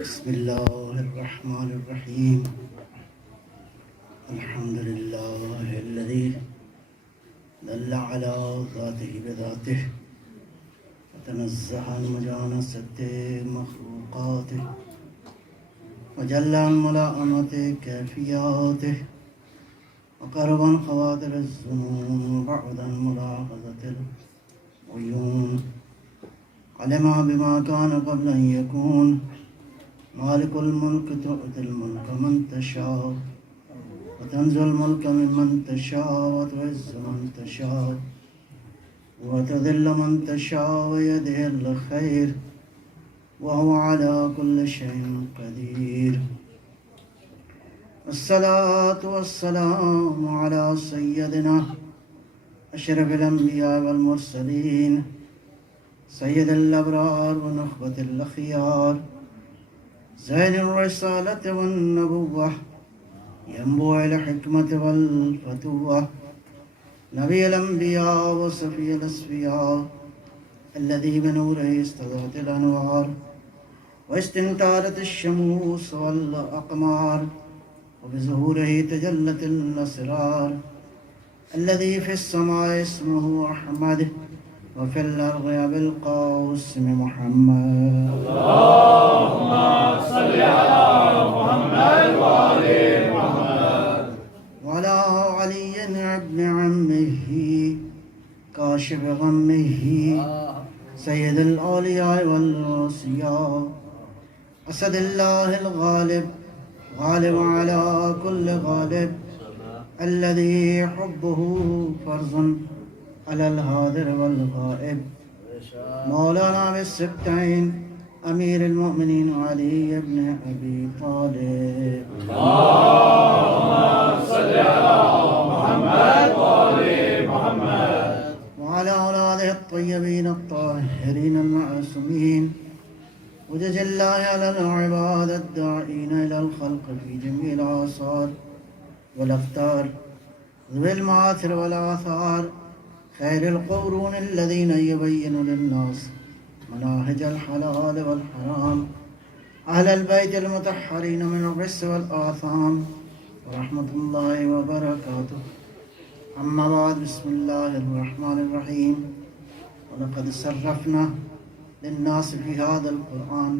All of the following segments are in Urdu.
بسم الله الرحمن الرحيم. الحمد لله الذي دل على ذاته بذاته وتنزه عن مجانسة مخلوقاته وجل عن ملائمة كيفياته وقرب عن خواطر الظنون وبعد عن ملاحظة العيون. علم بما كان قبل أن يكون. مالك الملك تؤتي الملك من تشاء وتنزع الملك ممن تشاء وتعز من تشاء وتذل من تشاء ويده الخير وهو على كل شيء قدير. الصلاة والسلام على سيدنا أشرف الأنبياء والمرسلين سيد الأبرار ونخبة الأخيار زين الرسالة والنبوة ينبوع الحكمة والفتوة نبي الأنبياء وصفي الأصفياء الذي بنوره استضاءت الأنوار واستنتارت الشموس والأقمار وبظهوره تجلت الأسرار الذي في السماء اسمه أحمد وفي الأرض بالقاء اسم محمد. اللهم صل على محمد وآل محمد وعلى علي ابن عمه كاشف غمه سيد الأولياء والأوصياء أسد الله الغالب غالب على كل غالب الذي حبه فرض على الحاضر والغائب مولانا بالسبتين أمير المؤمنين علي بن أبي طالب. اللهم صل على محمد وآل محمد وعلى أولاده الطيبين الطاهرين المعصومين وجزا الله على العباد الداعين إلى الخلق في جميع الآثار والأقطار ذوي المآثر والآثار خير القرون الذين يبين للناس مناهج الحلال والحرام أهل البيت المطهرين من الرجس والآثام ورحمة الله وبركاته. أما بعد بسم الله الرحمن الرحيم. ولقد صرفنا للناس في هذا القرآن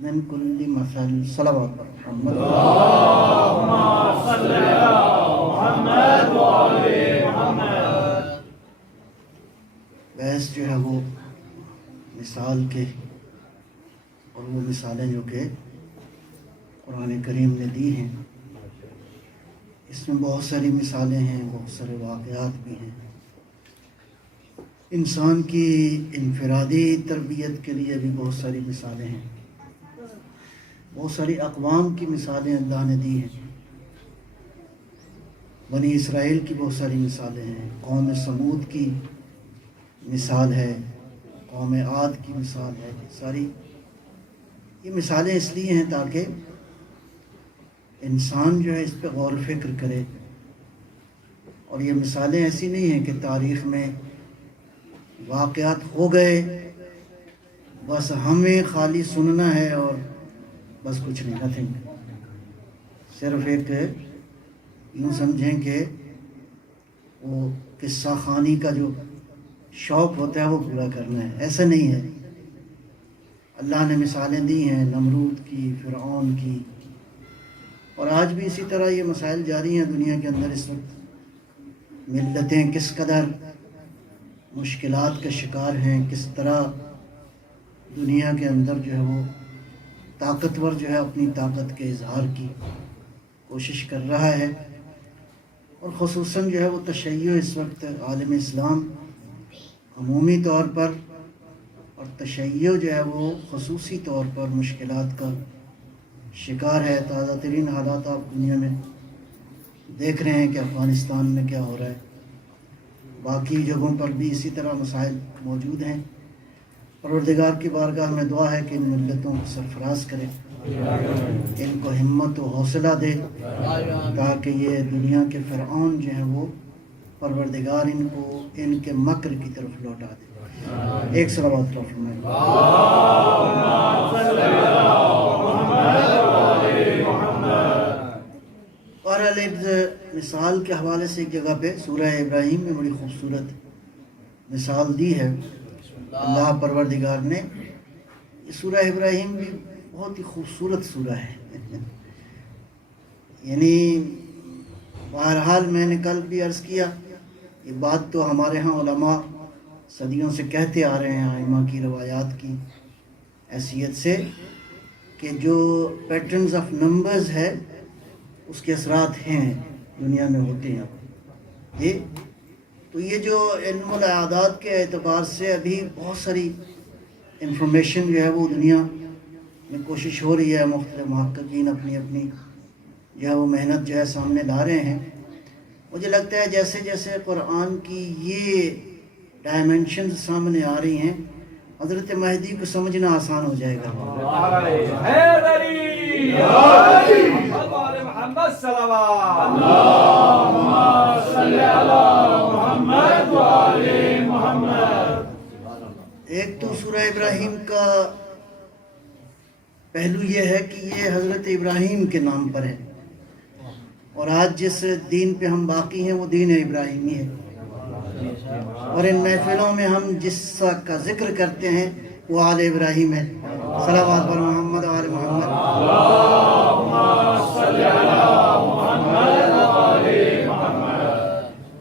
من كل مثل. صلوات محمد. اللهم صل على محمد وآل محمد. بحث جو ہے وہ مثال کے اور وہ مثالیں جو کہ قرآن کریم نے دی ہیں اس میں بہت ساری مثالیں ہیں، بہت سارے واقعات بھی ہیں. انسان کی انفرادی تربیت کے لیے بھی بہت ساری مثالیں ہیں، بہت ساری اقوام کی مثالیں اللہ نے دی ہیں. بنی اسرائیل کی بہت ساری مثالیں ہیں، قوم سمود کی مثال ہے، قوم عاد کی مثال ہے. ساری یہ مثالیں اس لیے ہیں تاکہ انسان جو ہے اس پہ غور و فکر کرے. اور یہ مثالیں ایسی نہیں ہیں کہ تاریخ میں واقعات ہو گئے بس ہمیں خالی سننا ہے اور بس کچھ نہیں، نتھنگ. صرف ایک یوں سمجھیں کہ وہ قصہ خوانی کا جو شوق ہوتا ہے وہ پورا کرنا ہے، ایسا نہیں ہے. اللہ نے مثالیں دی ہیں نمرود کی، فرعون کی، اور آج بھی اسی طرح یہ مسائل جاری ہیں دنیا کے اندر. اس وقت ملتیں کس قدر مشکلات کا شکار ہیں، کس طرح دنیا کے اندر جو ہے وہ طاقتور جو ہے اپنی طاقت کے اظہار کی کوشش کر رہا ہے. اور خصوصاً جو ہے وہ تشیع اس وقت عالم اسلام عمومی طور پر اور تشیع جو ہے وہ خصوصی طور پر مشکلات کا شکار ہے. تازہ ترین حالات آپ دنیا میں دیکھ رہے ہیں کہ افغانستان میں کیا ہو رہا ہے، باقی جگہوں پر بھی اسی طرح مسائل موجود ہیں. پروردگار کی بارگاہ میں دعا ہے کہ ان ملتوں کو سرفراز کرے، ان کو ہمت و حوصلہ دے تاکہ یہ دنیا کے فرعون جو ہیں وہ پروردگار ان کو ان کے مکر کی طرف لوٹا دے. ایک صلوات فرمائیں. مثال کے حوالے سے ایک جگہ پہ سورہ ابراہیم میں بڑی خوبصورت مثال دی ہے اللہ پروردگار نے. یہ سورہ ابراہیم بھی بہت ہی خوبصورت سورہ ہے. یعنی بہرحال میں نے کل بھی عرض کیا، یہ بات تو ہمارے ہاں علماء صدیوں سے کہتے آ رہے ہیں ائمہ کی روایات کی حیثیت سے کہ جو پیٹرنز آف نمبرز ہے اس کے اثرات ہیں دنیا میں ہوتے ہیں. یہ تو یہ جو علم الاعداد کے اعتبار سے ابھی بہت ساری انفارمیشن جو ہے وہ دنیا میں کوشش ہو رہی ہے، مختلف محققین اپنی اپنی جو ہے وہ محنت جو ہے سامنے لا رہے ہیں. مجھے لگتا ہے جیسے جیسے قرآن کی یہ ڈائمنشنز سامنے آ رہی ہیں حضرت مہدی کو سمجھنا آسان ہو جائے گا. ایک تو سورہ ابراہیم کا پہلو یہ ہے کہ یہ حضرت ابراہیم کے نام پر ہے، اور آج جس دین پہ ہم باقی ہیں وہ دین ابراہیمی ہے، اور ان محفلوں میں ہم جس کا ذکر کرتے ہیں وہ آل ابراہیم ہے. صلوات پر محمد و آل محمد.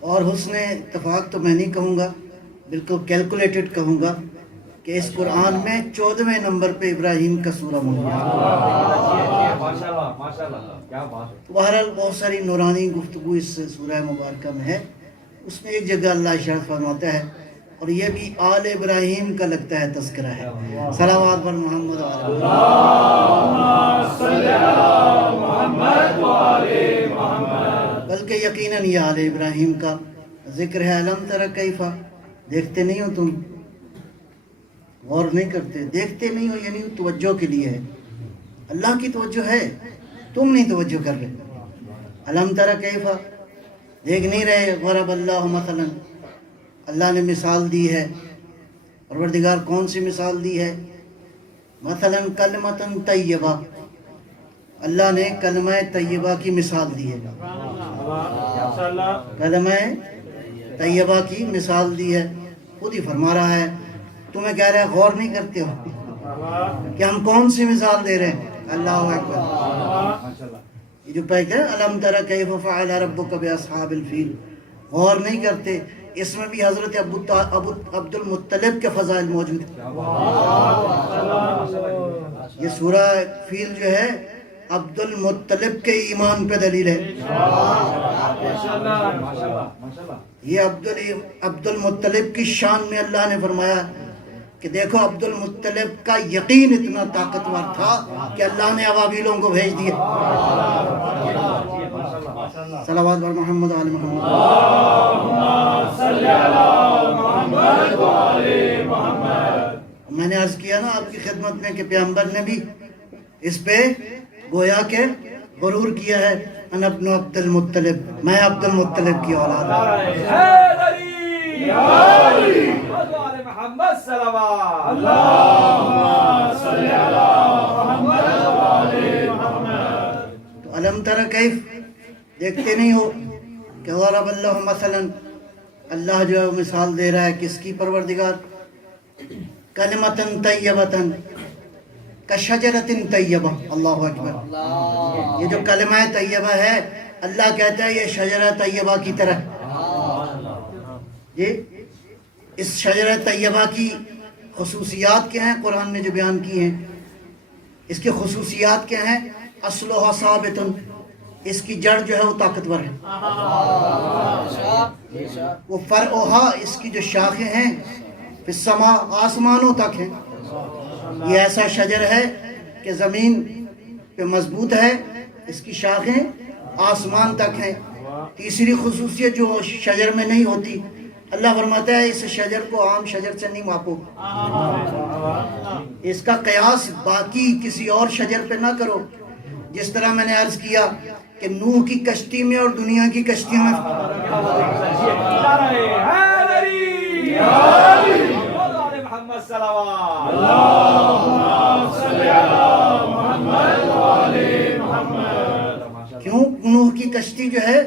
اور حسن اتفاق تو میں نہیں کہوں گا، بالکل کیلکولیٹڈ کہوں گا کہ اس قرآن میں 14ویں نمبر پہ ابراہیم کا سورہ موجود ہے. بہرحال بہت ساری نورانی گفتگو اس سورہ مبارکہ میں ہے. اس میں ایک جگہ اللہ ارشاد فرماتا ہے، اور یہ بھی آل ابراہیم کا لگتا ہے تذکرہ ہے. صلوات پر محمد بلکہ یقیناً یہ آل ابراہیم کا ذکر ہے. الم تر کیفا، دیکھتے نہیں ہو تم، غور نہیں کرتے، دیکھتے نہیں ہو یعنی توجہ کے لیے ہے. اللہ کی توجہ ہے، تم نہیں توجہ کر رہے. الم تر کیفا، دیکھ نہیں رہے. ضرب اللہ مثلا، اللہ نے مثال دی ہے. پروردگار کون سی مثال دی ہے؟ مثلا کلمۃ طیبہ، اللہ نے کلمہ طیبہ کی مثال دی ہے. کلمہ طیبہ کی مثال دی ہے. خود ہی فرما رہا ہے، تمہیں کہہ رہا ہے غور نہیں کرتے ہو کہ ہم کون سی مثال دے رہے ہیں. اللہ اکبر. یہ جو پہلے الم تر کیف فعل ربک باصحاب الفیل، غور نہیں کرتے. اس میں بھی حضرت عبد المطلب کے فضائل موجود ہیں. یہ سورہ فیل جو ہے عبد المطلب کے ایمان پہ دلیل ہے. یہ عبد المطلب کی شان میں اللہ نے فرمایا کہ دیکھو عبد المطلب کا یقین اتنا طاقتور تھا کہ اللہ نے ابابیلوں کو بھیج دیا. صلوات بر محمد و آل محمد. میں نے عرض کیا نا آپ کی خدمت میں کہ پیغمبر نے بھی اس پہ گویا کہ غرور کیا ہے، انا ابن عبد المطلب، میں عبد المطلب کی اولاد ہوں. تو الم تر کیف، دیکھتے نہیں ہو کہ ضرب اللہ مثلا، اللہ جو مثال دے رہا ہے کس کی؟ پروردگار. کلمۃ طیبۃ کشجرۃ طیبہ. اللہ اکبر. یہ جو کلمہ طیبہ ہے اللہ کہتا ہے یہ شجرہ طیبہ کی طرح. یہ اس شجرہ طیبہ کی خصوصیات کیا ہیں قرآن نے جو بیان کی ہیں؟ اس کی خصوصیات کیا ہیں؟ اصلها ثابت، اس کی جڑ جو ہے وہ طاقتور ہے. وہ فرعها، اس کی جو شاخیں ہیں فی السماء، آسمانوں تک ہیں. یہ ایسا شجر ہے کہ زمین پہ مضبوط ہے، اس کی شاخیں آسمان تک ہیں. تیسری خصوصیت جو شجر میں نہیں ہوتی، اللہ فرماتا ہے اس شجر کو عام شجر سے نہیں ماپو، اس کا قیاس باقی کسی اور شجر پہ نہ کرو. جس طرح میں نے عرض کیا کہ نوح کی کشتی میں اور دنیا کی کشتیوں میں کیوں نوح کی کشتی جو ہے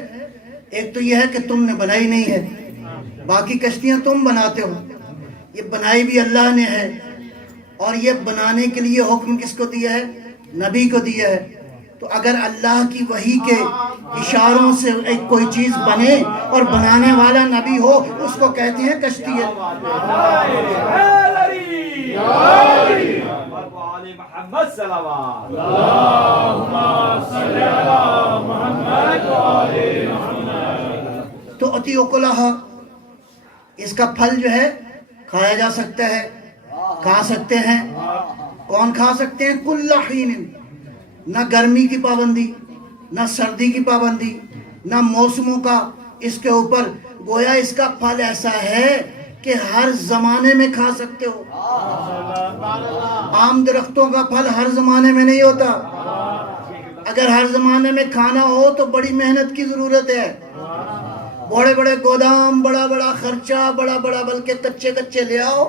ایک تو یہ ہے کہ تم نے بنائی نہیں ہے، باقی کشتیاں تم بناتے ہو، یہ بنائی بھی اللہ نے ہے، اور یہ بنانے کے لیے حکم کس کو دیا ہے؟ نبی کو دیا ہے۔ تو اگر اللہ کی وحی کے اشاروں سے ایک کوئی چیز بنے اور بنانے والا نبی ہو، اس کو کہتے ہیں کشتی ہے۔ محمد صلوات اللہم صلی علی محمد وآل محمد۔ تو اطیعوا کلھا، اس کا پھل جو ہے کھایا جا سکتا ہے، کھا سکتے ہیں۔ کون کھا سکتے ہیں؟ کل حین، نہ گرمی کی پابندی، نہ سردی کی پابندی، نہ موسموں کا اس کے اوپر، گویا اس کا پھل ایسا ہے کہ ہر زمانے میں کھا سکتے ہو۔ عام درختوں کا پھل ہر زمانے میں نہیں ہوتا، اگر ہر زمانے میں کھانا ہو تو بڑی محنت کی ضرورت ہے، بڑے بڑے گودام، بڑا بڑا خرچہ، بڑا بڑا، بلکہ کچے کچے لے آؤ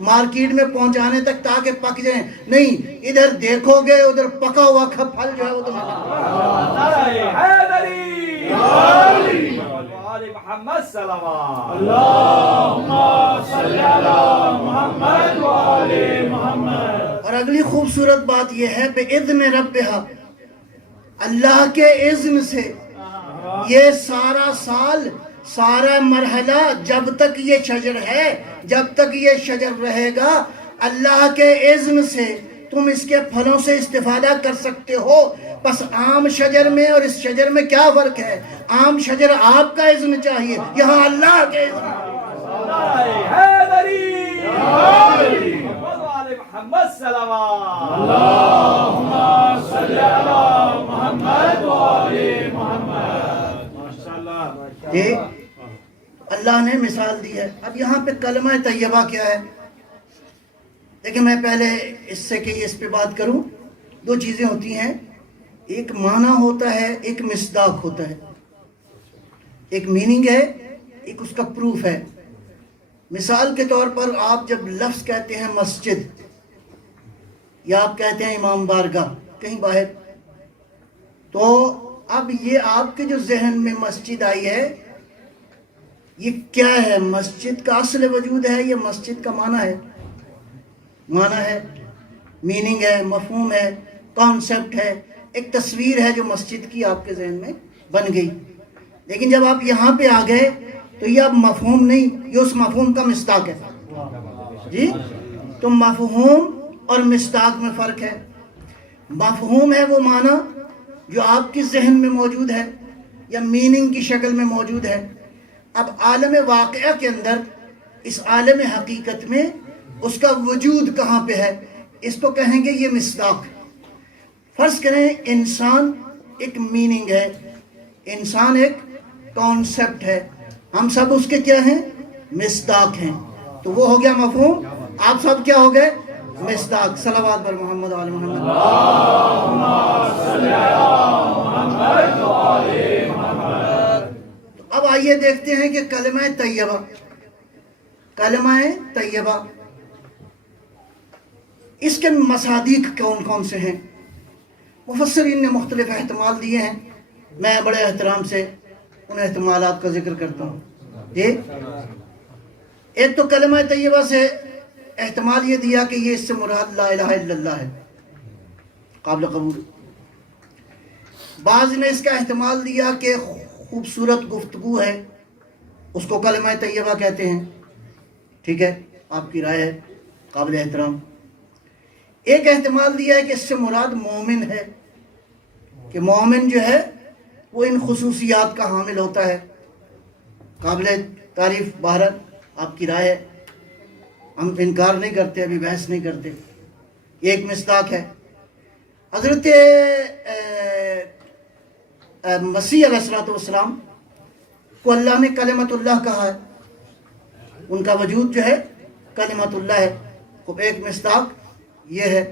مارکیٹ میں پہنچانے تک تاکہ پک جائیں۔ نہیں، ادھر دیکھو گے ادھر پکا ہوا پھل جو ہے وہ تمہیں محمد صلوات اللہم صلی علی محمد وآل محمد۔ اور اگلی خوبصورت بات یہ ہے بِإِذْنِ رَبِّهَا، اللہ کے اذن سے یہ سارا سال، سارا مرحلہ، جب تک یہ شجر ہے، جب تک یہ شجر رہے گا، اللہ کے اذن سے تم اس کے پھلوں سے استفادہ کر سکتے ہو۔ بس عام شجر میں اور اس شجر میں کیا فرق ہے؟ عام شجر آپ کا اذن چاہیے، یہاں اللہ کے اذن۔ محمد صلوات اللہم صلی علی محمد وآل محمد۔ ماشاءاللہ جی، اللہ نے مثال دی ہے۔ اب یہاں پہ کلمہ طیبہ کیا ہے؟ لیکن میں پہلے اس سے کہ اس پہ بات کروں، دو چیزیں ہوتی ہیں، ایک معنی ہوتا ہے، ایک مصداق ہوتا ہے، ایک میننگ ہے، ایک اس کا پروف ہے۔ مثال کے طور پر آپ جب لفظ کہتے ہیں مسجد، یا آپ کہتے ہیں امام بارگاہ کہیں باہر، تو اب یہ آپ کے جو ذہن میں مسجد آئی ہے، یہ کیا ہے؟ مسجد کا اصل وجود ہے یا مسجد کا معنی ہے؟ معنی ہے، میننگ ہے، مفہوم ہے، کانسیپٹ ہے، ایک تصویر ہے جو مسجد کی آپ کے ذہن میں بن گئی۔ لیکن جب آپ یہاں پہ آ گئے تو یہ اب مفہوم نہیں، یہ اس مفہوم کا مصداق ہے۔ جی، تو مفہوم اور مصداق میں فرق ہے۔ مفہوم ہے وہ معنی جو آپ کے ذہن میں موجود ہے یا میننگ کی شکل میں موجود ہے۔ اب عالم واقعہ کے اندر، اس عالم حقیقت میں اس کا وجود کہاں پہ ہے، اس کو کہیں گے یہ مصداق۔ فرض کریں انسان ایک میننگ ہے، انسان ایک کانسیپٹ ہے، ہم سب اس کے کیا ہیں؟ مصداق ہیں۔ تو وہ ہو گیا مفہوم، آپ سب کیا ہو گئے؟ مصداق۔ صلوات بر محمد وآل محمد۔ اللہم صلی علی محمد وآل محمد۔ تو اب آئیے دیکھتے ہیں کہ کلمہ طیبہ، کلمہ طیبہ، اس کے مصادیق کون کون سے ہیں؟ مفسرین نے مختلف احتمال دیے ہیں، میں بڑے احترام سے ان احتمالات کا ذکر کرتا ہوں۔ جی، ایک تو کلمہ طیبہ سے احتمال یہ دیا کہ یہ اس سے مراد لا الہ الا اللہ ہے، قابل قبول۔ بعض نے اس کا احتمال دیا کہ خوبصورت گفتگو ہے، اس کو کلمہ طیبہ کہتے ہیں۔ ٹھیک ہے، آپ کی رائے ہے، قابل احترام۔ ایک احتمال دیا ہے کہ اس سے مراد مومن ہے، کہ مومن جو ہے وہ ان خصوصیات کا حامل ہوتا ہے، قابل تعریف۔ بہرحال آپ کی رائے ہے، ہم انکار نہیں کرتے، ابھی بحث نہیں کرتے۔ ایک مصداق ہے۔ حضرت مسیح علیہ السلام کو اللہ نے کلمۃ اللہ کہا ہے، ان کا وجود جو ہے کلمۃ اللہ ہے۔ خب ایک مصداق یہ ہے۔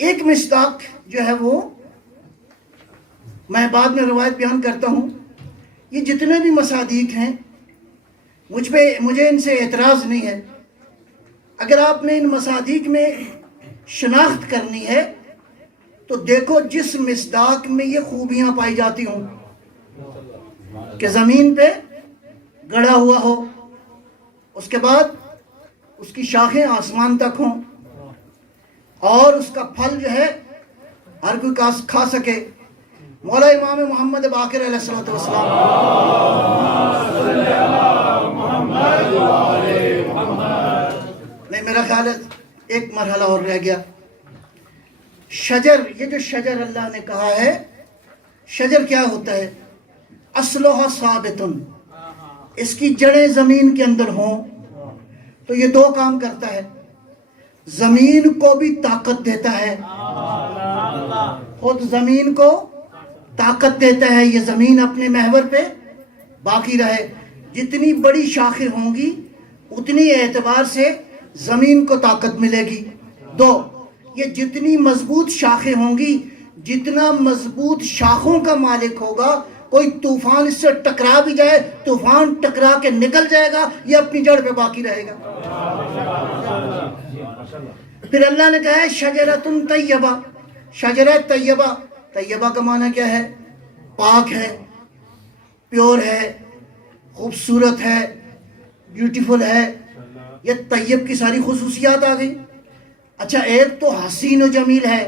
ایک مصداق جو ہے وہ میں بعد میں روایت بیان کرتا ہوں۔ یہ جتنے بھی مصادیق ہیں مجھے ان سے اعتراض نہیں ہے۔ اگر آپ نے ان مصادیق میں شناخت کرنی ہے تو دیکھو جس مصداق میں یہ خوبیاں پائی جاتی ہوں کہ زمین پہ گڑا ہوا ہو، اس کے بعد اس کی شاخیں آسمان تک ہوں، اور اس کا پھل جو ہے ہر کوئی کھا سکے۔ مولا امام محمد باقر علیہ الصلوۃ والسلام، نہیں میرا خیال ہے ایک مرحلہ اور رہ گیا۔ شجر، یہ جو شجر اللہ نے کہا ہے، شجر کیا ہوتا ہے؟ اصلها ثابت، اس کی جڑیں زمین کے اندر ہوں تو یہ دو کام کرتا ہے، زمین کو بھی طاقت دیتا ہے، خود زمین کو طاقت دیتا ہے، یہ زمین اپنے محور پہ باقی رہے۔ جتنی بڑی شاخیں ہوں گی اتنی اعتبار سے زمین کو طاقت ملے گی۔ دو، یہ جتنی مضبوط شاخیں ہوں گی، جتنا مضبوط شاخوں کا مالک ہوگا، کوئی طوفان اس سے ٹکرا بھی جائے، طوفان ٹکرا کے نکل جائے گا، یہ اپنی جڑ پہ باقی رہے گا۔ پھر اللہ نے کہا ہے شجرۃ طیبہ، شجرہ طیبہ، طیبہ کا معنی کیا ہے؟ پاک ہے، پیور ہے، خوبصورت ہے، بیوٹیفل ہے۔ یہ طیب کی ساری خصوصیات آ گئی۔ اچھا، ایک تو حسین و جمیل ہے،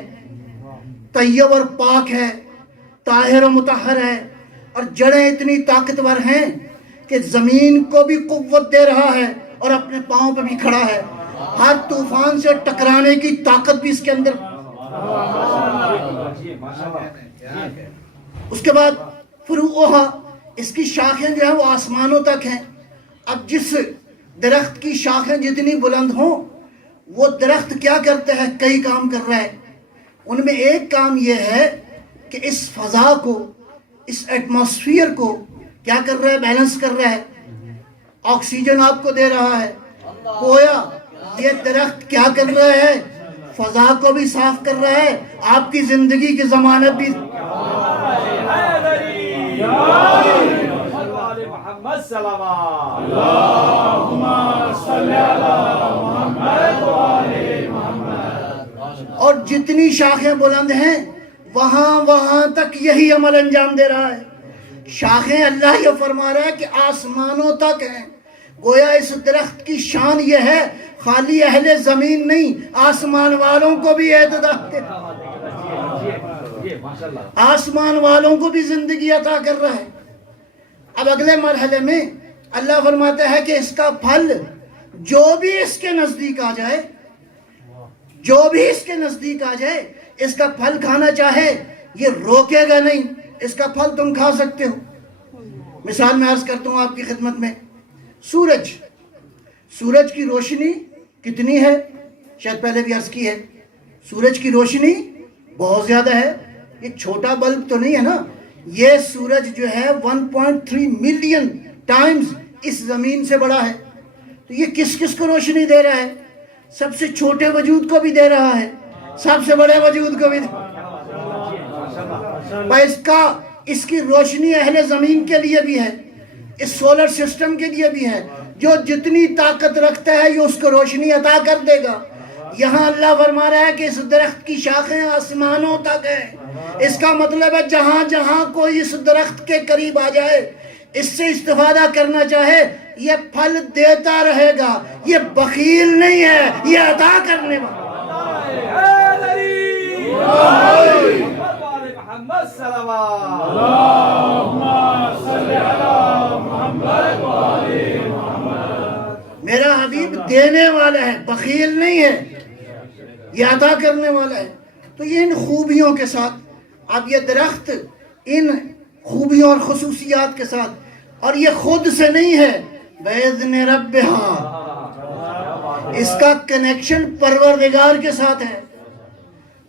طیب اور پاک ہے، طاہر و مطہر ہے، اور جڑیں اتنی طاقتور ہیں کہ زمین کو بھی قوت دے رہا ہے اور اپنے پاؤں پہ بھی کھڑا ہے، ہر طوفان سے ٹکرانے کی طاقت بھی اس کے اندر۔ اس کے بعد فروعها، اس کی شاخیں جو ہیں وہ آسمانوں تک ہیں۔ اب جس درخت کی شاخیں جتنی بلند ہوں، وہ درخت کیا کرتا ہے؟ کئی کام کر رہا ہے۔ ان میں ایک کام یہ ہے کہ اس فضا کو، اس ایٹماسفیئر کو کیا کر رہا ہے؟ بیلنس کر رہا ہے، آکسیجن آپ کو دے رہا ہے۔ گویا یہ درخت کیا کر رہا ہے؟ فضا کو بھی صاف کر رہا ہے، آپ کی زندگی کی ضمانت بھی۔ محمد صلوات اللہم صلی علی محمد وآل محمد۔ اور جتنی شاخیں بلند ہیں وہاں تک یہی عمل انجام دے رہا ہے۔ شاخیں اللہ یہ فرما رہا ہے کہ آسمانوں تک ہیں۔ گویا اس درخت کی شان یہ ہے، خالی اہل زمین نہیں، آسمان والوں کو بھی اعتداد دے، آسمان والوں کو بھی زندگی عطا کر رہا ہے۔ اب اگلے مرحلے میں اللہ فرماتا ہے کہ اس کا پھل جو بھی اس کے نزدیک آ جائے، جو بھی اس کے نزدیک آ جائے، اس کا پھل کھانا چاہے یہ روکے گا نہیں، اس کا پھل تم کھا سکتے ہو۔ مثال میں عرض کرتا ہوں آپ کی خدمت میں، سورج کی روشنی کتنی ہے؟ شاید پہلے بھی عرض کی ہے، سورج کی روشنی بہت زیادہ ہے، یہ چھوٹا بلب تو نہیں ہے نا، یہ سورج جو ہے 1.3 ملین ٹائمز اس زمین سے بڑا ہے۔ تو یہ کس کس کو روشنی دے رہا ہے؟ سب سے چھوٹے وجود کو بھی دے رہا ہے، سب سے بڑے وجود کو بھی دے رہا ہے۔ اس کی روشنی اہل زمین کے لیے بھی ہے، اس سولر سسٹم کے لیے بھی ہے، جو جتنی طاقت رکھتا ہے یہ اس کو روشنی عطا کر دے گا۔ یہاں اللہ فرما رہا ہے کہ اس درخت کی شاخیں آسمانوں تک ہیں۔ اس کا مطلب ہے جہاں جہاں کوئی اس درخت کے قریب آ جائے، اس سے استفادہ کرنا چاہے، یہ پھل دیتا رہے گا، یہ بخیل نہیں ہے، یہ عطا کرنے والا۔ محمد صلوات اللہم صلی علی محمد وآل محمد۔ میرا حبیب دینے والا ہے، بخیل نہیں ہے، یہ عطا کرنے والا ہے۔ تو یہ ان خوبیوں کے ساتھ، اب یہ درخت ان خوبیوں اور خصوصیات کے ساتھ، اور یہ خود سے نہیں ہے، بِإِذْنِ رَبِّهَا، اس کا کنیکشن پروردگار کے ساتھ ہے۔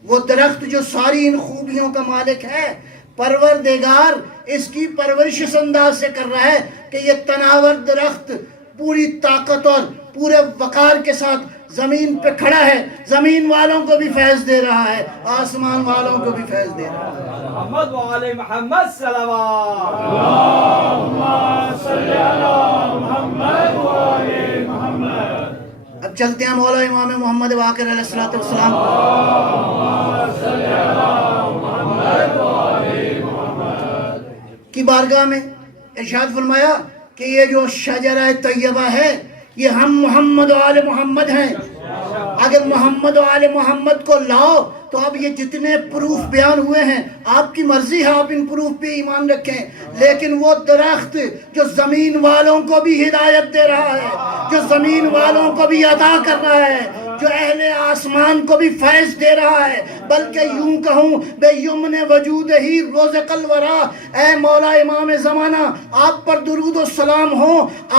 وہ درخت جو ساری ان خوبیوں کا مالک ہے، پروردگار اس کی پرورش اس انداز سے کر رہا ہے کہ یہ تناور درخت پوری طاقت اور پورے وقار کے ساتھ زمین پہ کھڑا ہے، زمین والوں کو بھی فیض دے رہا ہے، آسمان والوں کو بھی فیض دے رہا ہے۔ محمد وآل محمد صلوات اللہم صلی علی محمد وآل محمد۔ اب چلتے ہیں مولا امام محمد باقر علیہ الصلوۃ والسلام کی بارگاہ میں، ارشاد فرمایا کہ یہ جو شجرہ طیبہ ہے یہ ہم محمد و آل محمد ہیں. اگر محمد و آل محمد کو لاؤ تو اب یہ جتنے پروف بیان ہوئے ہیں آپ کی مرضی ہے، آپ ان پروف پہ ایمان رکھیں، لیکن وہ درخت جو زمین والوں کو بھی ہدایت دے رہا ہے، جو زمین والوں کو بھی عطا کر رہا ہے، جو اہل آسمان کو بھی فیض دے رہا ہے، بلکہ یوں کہوں بے یمن وجود ہی رزق الورا، اے مولا امام زمانہ آپ پر درود و سلام ہو،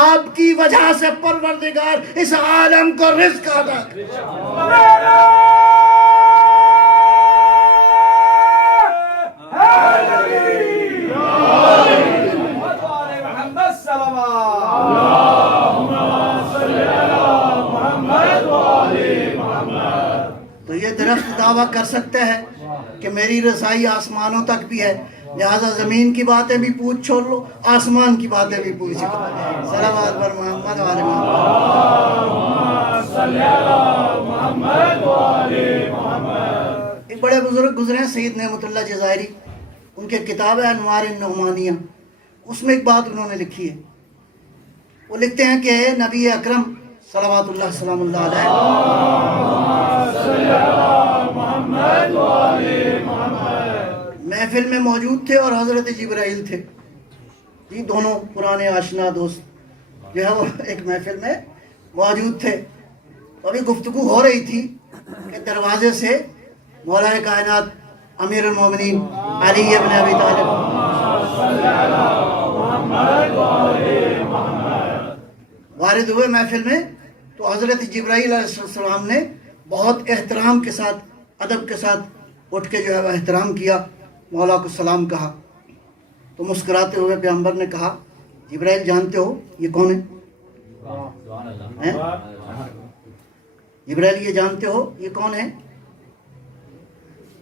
آپ کی وجہ سے پروردگار اس عالم کو رزق عطا کرے. تو یہ درخت دعویٰ کر سکتا ہے کہ میری رسائی آسمانوں تک بھی ہے، لہذا زمین کی باتیں بھی پوچھ چھوڑ لو، آسمان کی باتیں بھی پوچھ لو. صلوات پر محمد و آل محمد. ایک بڑے بزرگ گزرے ہیں سید نعمت اللہ جزائری، ان کے کتاب ہے انوار النعمانیہ، اس میں ایک بات انہوں نے لکھی ہے. وہ لکھتے ہیں کہ نبی اکرم صلوات اللہ سلام اللہ علیہ محفل میں موجود تھے اور حضرت جبرائیل تھے. یہ دونوں پرانے آشنا دوست جو ہے وہ ایک محفل میں موجود تھے. ابھی گفتگو ہو رہی تھی کہ دروازے سے مولا کائنات امیر المومنین علی ابن ابی طالب وارد ہوئے محفل میں. تو حضرت جبرائیل علیہ السلام نے بہت احترام کے ساتھ ادب کے ساتھ اٹھ کے جو ہے وہ احترام کیا، مولا کو سلام کہا. تو مسکراتے ہوئے پیغمبر نے کہا جبرائیل جانتے ہو یہ کون ہے؟ جبرائیل یہ جانتے ہو یہ کون ہے؟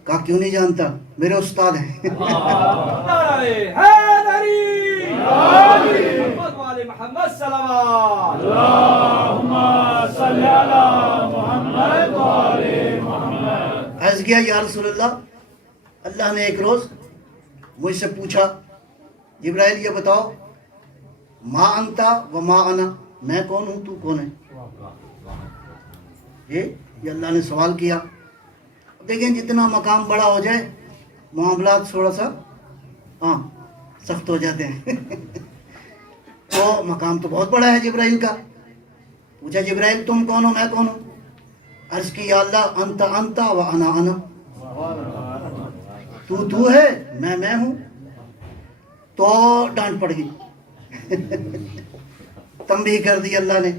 کہا کیوں نہیں جانتا، میرے استاد ہیں. عرض کیا یا رسول اللہ، اللہ نے ایک روز مجھ سے پوچھا جبرائیل یہ بتاؤ ما انتا و ما انا، میں کون ہوں تو کون ہے؟ یہ اللہ نے سوال کیا. دیکھیں جتنا مقام بڑا ہو جائے معاملات تھوڑا سا سخت ہو جاتے ہیں. تو مقام تو بہت بڑا ہے جبرائیل کا. پوچھا جبرائیل تم کون ہو میں کون ہوں؟ عرض کی یا اللہ انت انت و انا انا، تو ہے میں ہوں. تو ڈانٹ پڑ گئی. تنبیہ کر دی اللہ نے.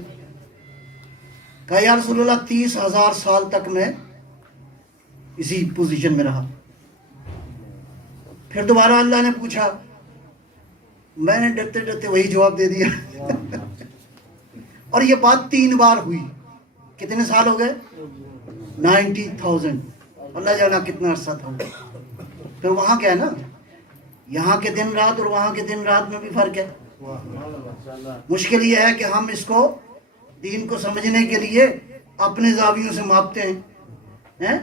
کہا یا رسول اللہ 30,000 سال تک میں اسی پوزیشن میں رہا. پھر دوبارہ اللہ نے پوچھا، میں نے ڈرتے ڈرتے وہی جواب دے دیا. اور یہ بات 3 بار ہوئی. کتنے سال ہو گئے؟ 90,000. اللہ جانا کتنا عرصہ تھا. پھر وہاں کیا ہے نا، یہاں کے دن رات اور وہاں کے دن رات میں بھی فرق ہے. مشکل یہ ہے کہ ہم اس کو دین کو سمجھنے کے لیے اپنے زاویوں سے ماپتے ہیں.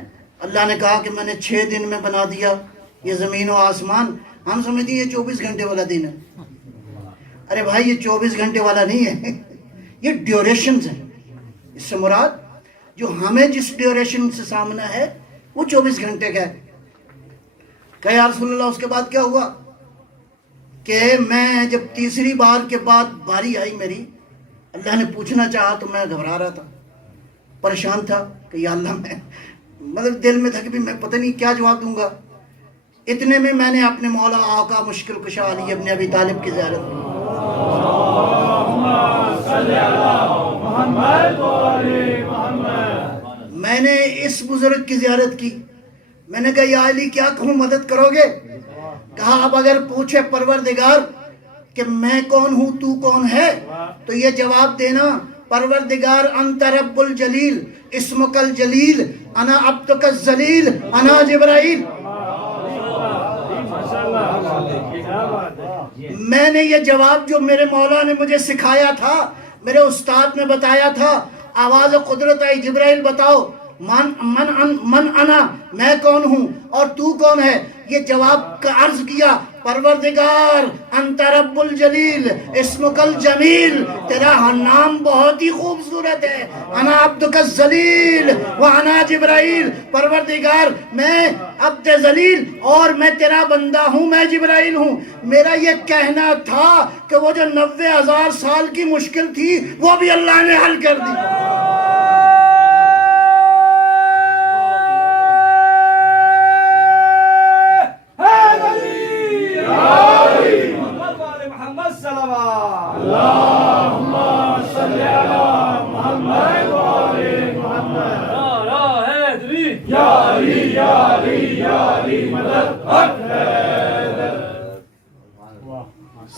اللہ نے کہا کہ میں نے 6 دن میں بنا دیا یہ زمین و آسمان، ہم سمجھتے ہیں یہ 24 گھنٹے والا دن ہے. ارے بھائی یہ 24 گھنٹے والا نہیں ہے، یہ ڈیوریشنز ہیں. اس سے مراد جو ہمیں جس ڈیوریشن سے سامنا ہے وہ 24 گھنٹے کا ہے. کہ یا رسول اللہ اس کے بعد کیا ہوا کہ میں جب تیسری بار کے بعد باری آئی میری، اللہ نے پوچھنا چاہا تو میں گھبرا رہا تھا، پریشان تھا کہ یا اللہ میں مطلب دل میں تھا کہ میں پتہ نہیں کیا جواب دوں گا. اتنے میں میں نے اپنے مولا آقا مشکل کشا علی ابن ابی طالب کی زیارت کی. میں نے اس بزرگ کی زیارت کی. میں نے کہا یا علی کیا کہوں، مدد کرو گے؟ کہا اب اگر پوچھے پروردگار کہ میں کون ہوں تو کون ہے تو یہ جواب دینا پروردگار انت رب الجلیل اسمک الجلیل انا عبدک الذلیل انا جبرائیل. میں نے یہ جواب جو میرے مولا نے مجھے سکھایا تھا، میرے استاد نے بتایا تھا، آواز قدرت آئی جبرائیل بتاؤ من انا، میں کون ہوں اور تو کون ہے. یہ جواب کا عرض کیا پروردگار انت رب الجلیل اسمک الجمیل، تیرا نام بہت ہی خوبصورت ہے، انا عبدک الذلیل وانا جبرائیل، پروردگار میں عبد ذلیل اور میں تیرا بندہ ہوں، میں جبرائیل ہوں۔ میرا یہ کہنا تھا کہ وہ جو 90,000 سال کی مشکل تھی وہ بھی اللہ نے حل کر دی۔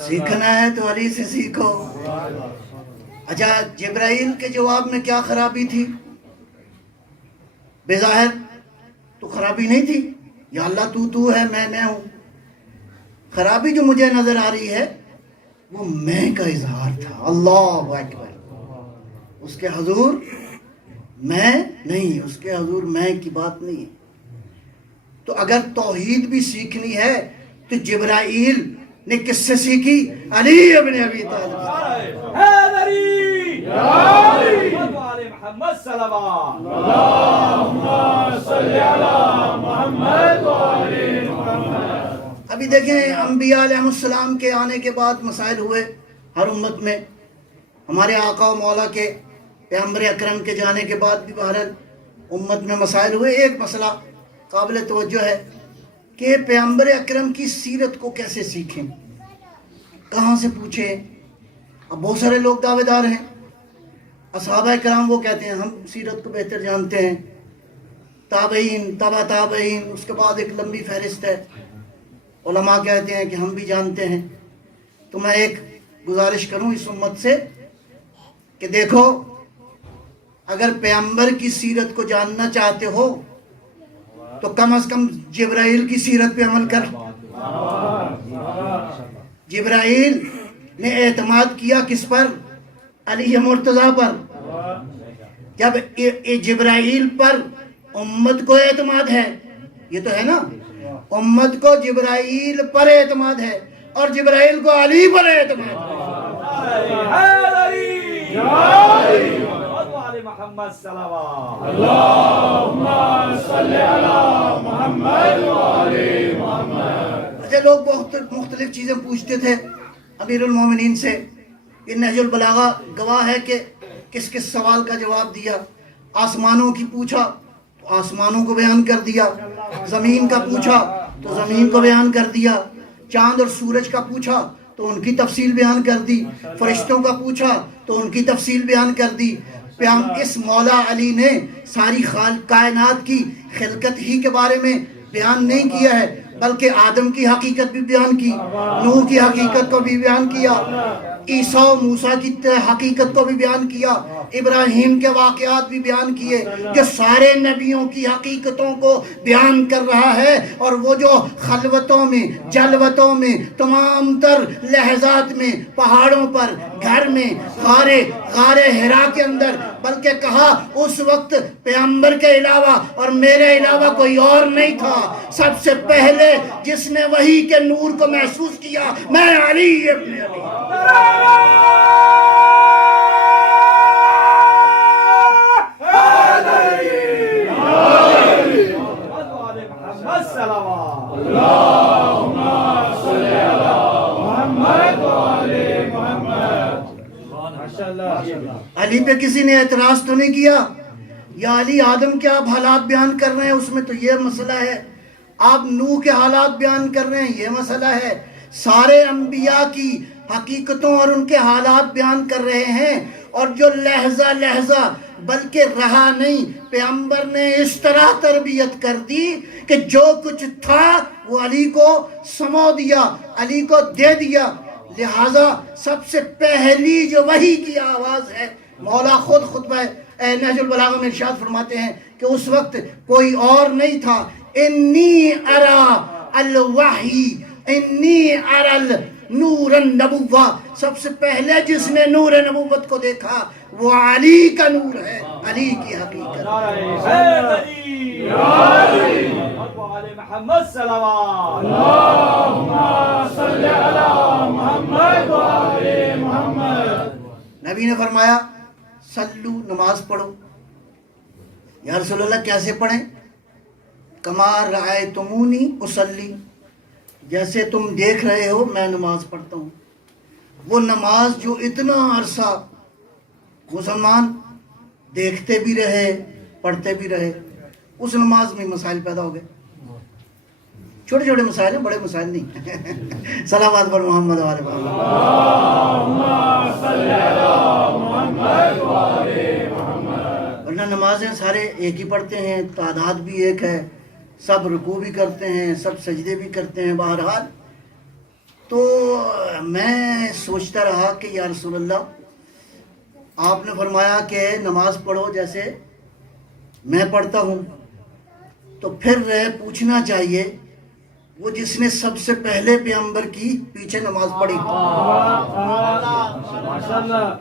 سیکھنا ہے تو علی سے سیکھو۔ اچھا، جبرائیل کے جواب میں کیا خرابی تھی؟ بظاہر تو خرابی نہیں تھی، یا اللہ تو ہے میں ہوں۔ خرابی جو مجھے نظر آ رہی ہے وہ میں کا اظہار تھا۔ اللہ اکبر، اس کے حضور میں نہیں، اس کے حضور میں کی بات نہیں ہے۔ تو اگر توحید بھی سیکھنی ہے تو جبرائیل نے کس سے سیکھی؟ علی ابن ابی طالب۔ محمد صلوات ابھی دیکھیں، انبیاء علیہ السلام کے آنے کے بعد مسائل ہوئے ہر امت میں۔ ہمارے آقا و مولا کے پیغمبر اکرم کے جانے کے بعد بھی بہرحال امت میں مسائل ہوئے۔ ایک مسئلہ قابل توجہ ہے کہ پیغمبر اکرم کی سیرت کو کیسے سیکھیں، کہاں سے پوچھیں۔ اب بہت سارے لوگ دعوے دار ہیں، اصحابہ کرام وہ کہتے ہیں ہم سیرت کو بہتر جانتے ہیں، تابعین، تبع تابعین، اس کے بعد ایک لمبی فہرست ہے، علماء کہتے ہیں کہ ہم بھی جانتے ہیں۔ تو میں ایک گزارش کروں اس امت سے کہ دیکھو، اگر پیغمبر کی سیرت کو جاننا چاہتے ہو تو کم از کم جبرائیل کی سیرت پہ عمل کر۔ جبرائیل نے اعتماد کیا کس پر؟ علی مرتضیٰ پر۔ جب جبرائیل پر امت کو اعتماد ہے، یہ تو ہے نا، امت کو جبرائیل پر اعتماد ہے اور جبرائیل کو علی پر اعتماد ہے۔ محمد صلوات اچھا، لوگ بہت مختلف چیزیں پوچھتے تھے امیر المومنین سے۔ یہ نہج البلاغہ گواہ ہے کہ کس کس سوال کا جواب دیا۔ آسمانوں کی پوچھا تو آسمانوں کو بیان کر دیا، زمین کا پوچھا تو زمین کو بیان کر دیا، چاند اور سورج کا پوچھا تو ان کی تفصیل بیان کر دی، فرشتوں کا پوچھا تو ان کی تفصیل بیان کر دی۔ اس مولا علی نے ساری کائنات کی خلقت ہی کے بارے میں بیان نہیں کیا ہے، بلکہ آدم کی حقیقت بھی بیان کی، نوح کی حقیقت کو بھی بیان کیا، عیسیٰ و موسیٰ کی حقیقت کو بھی بیان کیا، ابراہیم کے واقعات بھی بیان کیے، جو سارے نبیوں کی حقیقتوں کو بیان کر رہا ہے۔ اور وہ جو خلوتوں میں، جلوتوں میں، تمام تر لحظات میں، پہاڑوں پر، گھر میں، غار حرا کے اندر، بلکہ کہا اس وقت پیغمبر کے علاوہ اور میرے علاوہ کوئی اور نہیں تھا، سب سے پہلے جس نے وحی کے نور کو محسوس کیا میں علی ابن ابی۔ علی پہ کسی نے اعتراض تو نہیں کیا، یا علی آدم کے آپ حالات بیان کر رہے ہیں اس میں تو یہ مسئلہ ہے، آپ نوح کے حالات بیان کر رہے ہیں یہ مسئلہ ہے، سارے انبیاء کی حقیقتوں اور ان کے حالات بیان کر رہے ہیں۔ اور جو لہجہ لہجہ بلکہ رہا نہیں، پیغمبر نے اس طرح تربیت کر دی کہ جو کچھ تھا وہ علی کو سمو دیا، علی کو دے دیا۔ لہذا سب سے پہلی جو وحی کی آواز ہے، مولا خود خطبہ نہج البلاغہ میں ارشاد فرماتے ہیں کہ اس وقت کوئی اور نہیں تھا، انی ارا الوحی انی ارا نور النبوہ، سب سے پہلے جس نے نور نبوت کو دیکھا وہ علی کا نور ہے، علی کی حقیقت۔ محمد صلوات نبی نے فرمایا سلو، نماز پڑھو۔ یا رسول اللہ کیسے پڑھیں؟ کما رأیتمونی اصلی، جیسے تم دیکھ رہے ہو میں نماز پڑھتا ہوں۔ وہ نماز جو اتنا عرصہ مسلمان دیکھتے بھی رہے پڑھتے بھی رہے، اس نماز میں مسائل پیدا ہو گئے۔ چھوٹے چھوٹے مسائل ہیں، بڑے مسائل نہیں۔ صلوات پر محمد وآل محمد۔ ورنہ نمازیں سارے ایک ہی پڑھتے ہیں، تعداد بھی ایک ہے، سب رکوع بھی کرتے ہیں، سب سجدے بھی کرتے ہیں۔ بہرحال تو میں سوچتا رہا کہ یا رسول اللہ آپ نے فرمایا کہ نماز پڑھو جیسے میں پڑھتا ہوں، تو پھر پوچھنا چاہیے وہ جس نے سب سے پہلے پیغمبر کی پیچھے نماز پڑھی،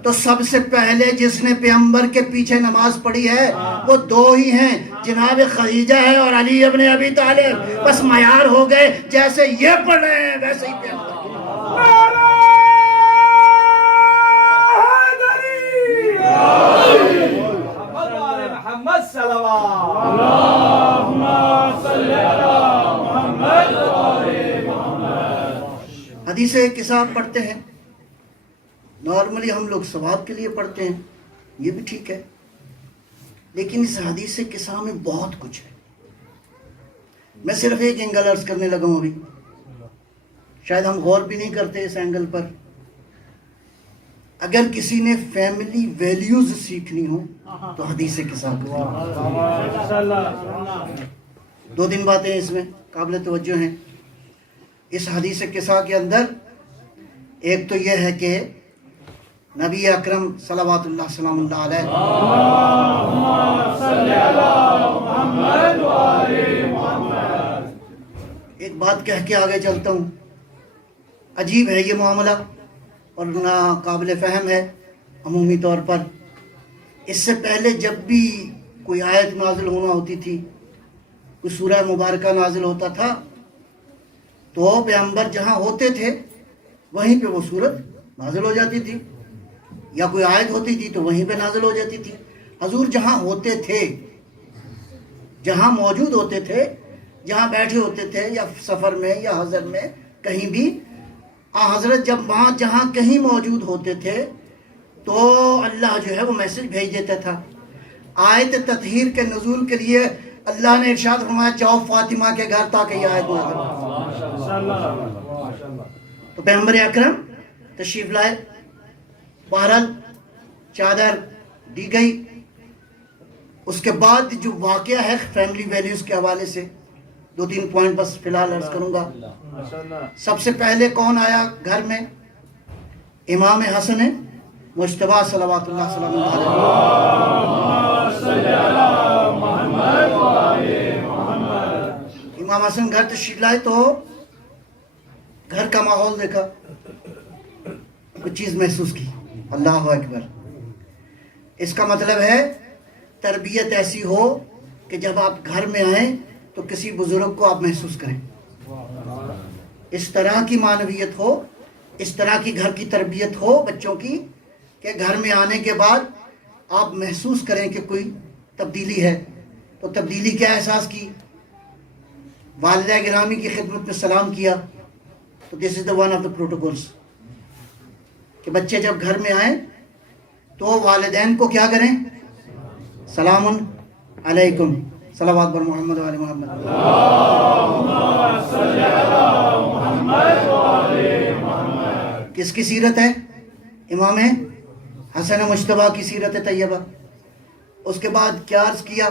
تو سب سے پہلے جس نے پیغمبر کے پیچھے نماز پڑھی ہے وہ دو ہی ہیں، جناب خدیجہ ہے اور علی ابن ابی طالب۔ بس معیار ہو گئے، جیسے یہ پڑھ رہے ہیں ویسے ہی پیغمبر۔ محمد صلوات۔ حدیث قصہ پڑھتے ہیں، نارملی ہم لوگ ثواب کے لیے پڑھتے ہیں، یہ بھی ٹھیک ہے، لیکن اس حدیث قصہ میں بہت کچھ ہے۔ میں صرف ایک اینگل عرض کرنے لگا ہوں ابھی، شاید ہم غور بھی نہیں کرتے اس اینگل پر۔ اگر کسی نے فیملی ویلیوز سیکھنی ہو تو حدیث قصہ کو، دو تین باتیں اس میں قابل توجہ ہیں۔ اس حدیث قصہ کے اندر ایک تو یہ ہے کہ نبی اکرم صلوات اللہ سلام اللہ علیہ ایک بات کہہ کے آگے چلتا ہوں، عجیب ہے یہ معاملہ اور نہ قابل فہم ہے عمومی طور پر۔ اس سے پہلے جب بھی کوئی آیت نازل ہونا ہوتی تھی، کوئی سورہ مبارکہ نازل ہوتا تھا، تو پیغمبر جہاں ہوتے تھے وہیں پہ وہ سورت نازل ہو جاتی تھی، یا کوئی آیت ہوتی تھی تو وہیں پہ نازل ہو جاتی تھی۔ حضور جہاں ہوتے تھے، جہاں موجود ہوتے تھے، جہاں بیٹھے ہوتے تھے، یا سفر میں یا حضر میں کہیں بھی، حضرت جب وہاں جہاں کہیں موجود ہوتے تھے تو اللہ جو ہے وہ میسج بھیج دیتا تھا۔ آیت تطہیر کے نزول کے لیے اللہ نے ارشاد فرمایا جاؤ فاطمہ کے گھر تاکہ یہ آیت نازل ہو۔ تو پیغمبر اکرم تشریف لائے، بہرحال چادر دی گئی۔ اس کے بعد جو واقعہ ہے فیملی ویلیوز کے حوالے سے دو تین پوائنٹ بس فی الحال عرض کروں گا۔ سب سے پہلے کون آیا گھر میں؟ امام حسن مجتبیٰ صلوات اللہ سلام اللہ علیہ۔ امام حسن گھر تشریف لائے تو گھر کا ماحول دیکھا، کچھ چیز محسوس کی، اللہ اکبر۔ اس کا مطلب ہے تربیت ایسی ہو کہ جب آپ گھر میں آئیں تو کسی بزرگ کو آپ محسوس کریں، اس طرح کی معنویت ہو، اس طرح کی گھر کی تربیت ہو بچوں کی کہ گھر میں آنے کے بعد آپ محسوس کریں کہ کوئی تبدیلی ہے۔ تو تبدیلی کیا احساس کی؟ والدہ گرامی کی خدمت میں سلام کیا، تو this is the one of the protocols کہ بچے جب گھر میں آئیں تو والدین کو کیا کریں؟ سلام علیکم، صلوات بر محمد وآل محمد۔ کس کی سیرت ہے؟ امام حسن مجتبیٰ کی سیرت طیبہ۔ اس کے بعد کیا عرض کیا؟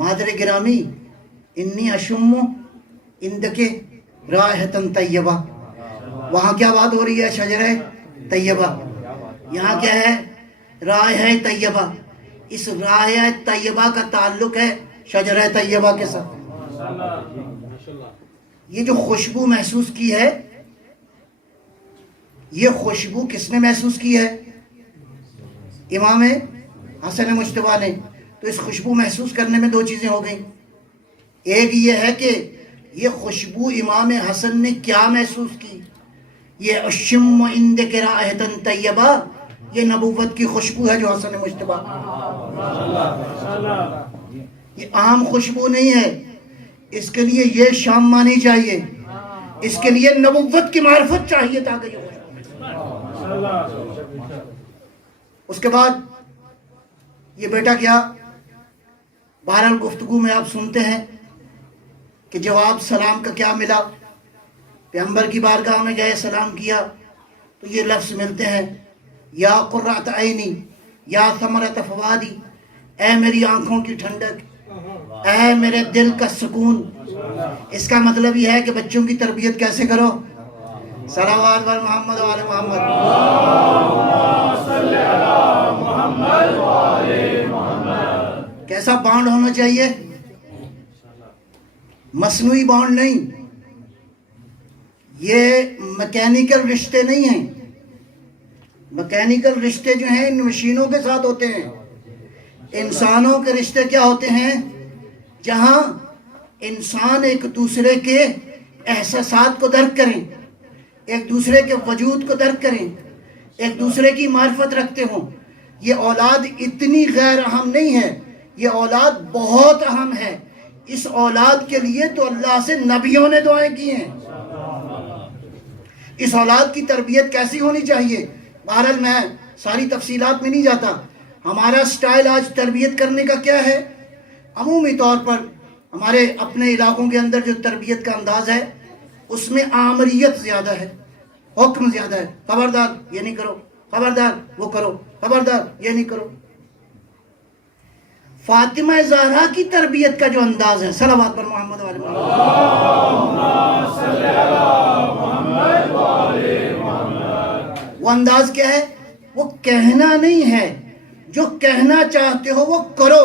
مادر گرامی انی اشم اندک رائحۃ طیبہ۔ وہاں کیا بات ہو رہی ہے؟ شجرہ طیبہ۔ یہاں کیا ہے؟ رائحہ طیبہ۔ اس رائحہ طیبہ کا تعلق ہے شجرہ طیبہ کے ساتھ۔ یہ جو خوشبو محسوس کی ہے، یہ خوشبو کس نے محسوس کی ہے؟ امام حسن مجتبیٰ نے۔ تو اس خوشبو محسوس کرنے میں دو چیزیں ہو گئیں۔ ایک یہ ہے کہ یہ خوشبو امام حسن نے کیا محسوس کی؟ یہ اشم عندک رائحۃ طیبہ، یہ نبوت کی خوشبو ہے جو حسن مجتبیٰ، یہ عام خوشبو نہیں ہے، اس کے لیے یہ شام مانی چاہیے، اس کے لیے نبوت کی معرفت چاہیے تاکہ یہ خوشبو۔ اس کے بعد یہ بیٹا کیا، بہرحال گفتگو میں آپ سنتے ہیں کہ جواب سلام کا کیا ملا۔ پیغمبر کی بارگاہ میں گئے، سلام کیا تو یہ لفظ ملتے ہیں، یا قرۃ عینی یا ثمرۃ فؤادی، اے میری آنکھوں کی ٹھنڈک، اے میرے دل کا سکون۔ اس کا مطلب یہ ہے کہ بچوں کی تربیت کیسے کرو، صلوات بر محمد و آل محمد، کیسا بانڈ ہونا چاہیے، مصنوعی بانڈ نہیں، یہ میکینیکل رشتے نہیں ہیں۔ میکینیکل رشتے جو ہیں ان مشینوں کے ساتھ ہوتے ہیں، انسانوں کے رشتے کیا ہوتے ہیں، جہاں انسان ایک دوسرے کے احساسات کو درک کریں، ایک دوسرے کے وجود کو درک کریں، ایک دوسرے کی معرفت رکھتے ہوں۔ یہ اولاد اتنی غیر اہم نہیں ہے، یہ اولاد بہت اہم ہے۔ اس اولاد کے لیے تو اللہ سے نبیوں نے دعائیں کی ہیں۔ اس اولاد کی تربیت کیسی ہونی چاہیے، بہرحال میں ساری تفصیلات میں نہیں جاتا۔ ہمارا سٹائل آج تربیت کرنے کا کیا ہے، عمومی طور پر ہمارے اپنے علاقوں کے اندر جو تربیت کا انداز ہے اس میں آمریت زیادہ ہے، حکم زیادہ ہے، خبردار یہ نہیں کرو، خبردار وہ کرو، خبردار یہ نہیں کرو۔ فاطمہ زہرا کی تربیت کا جو انداز ہے، صلوات پر محمد و آل محمد، وہ انداز کیا ہے، وہ کہنا نہیں ہے، جو کہنا چاہتے ہو وہ کرو۔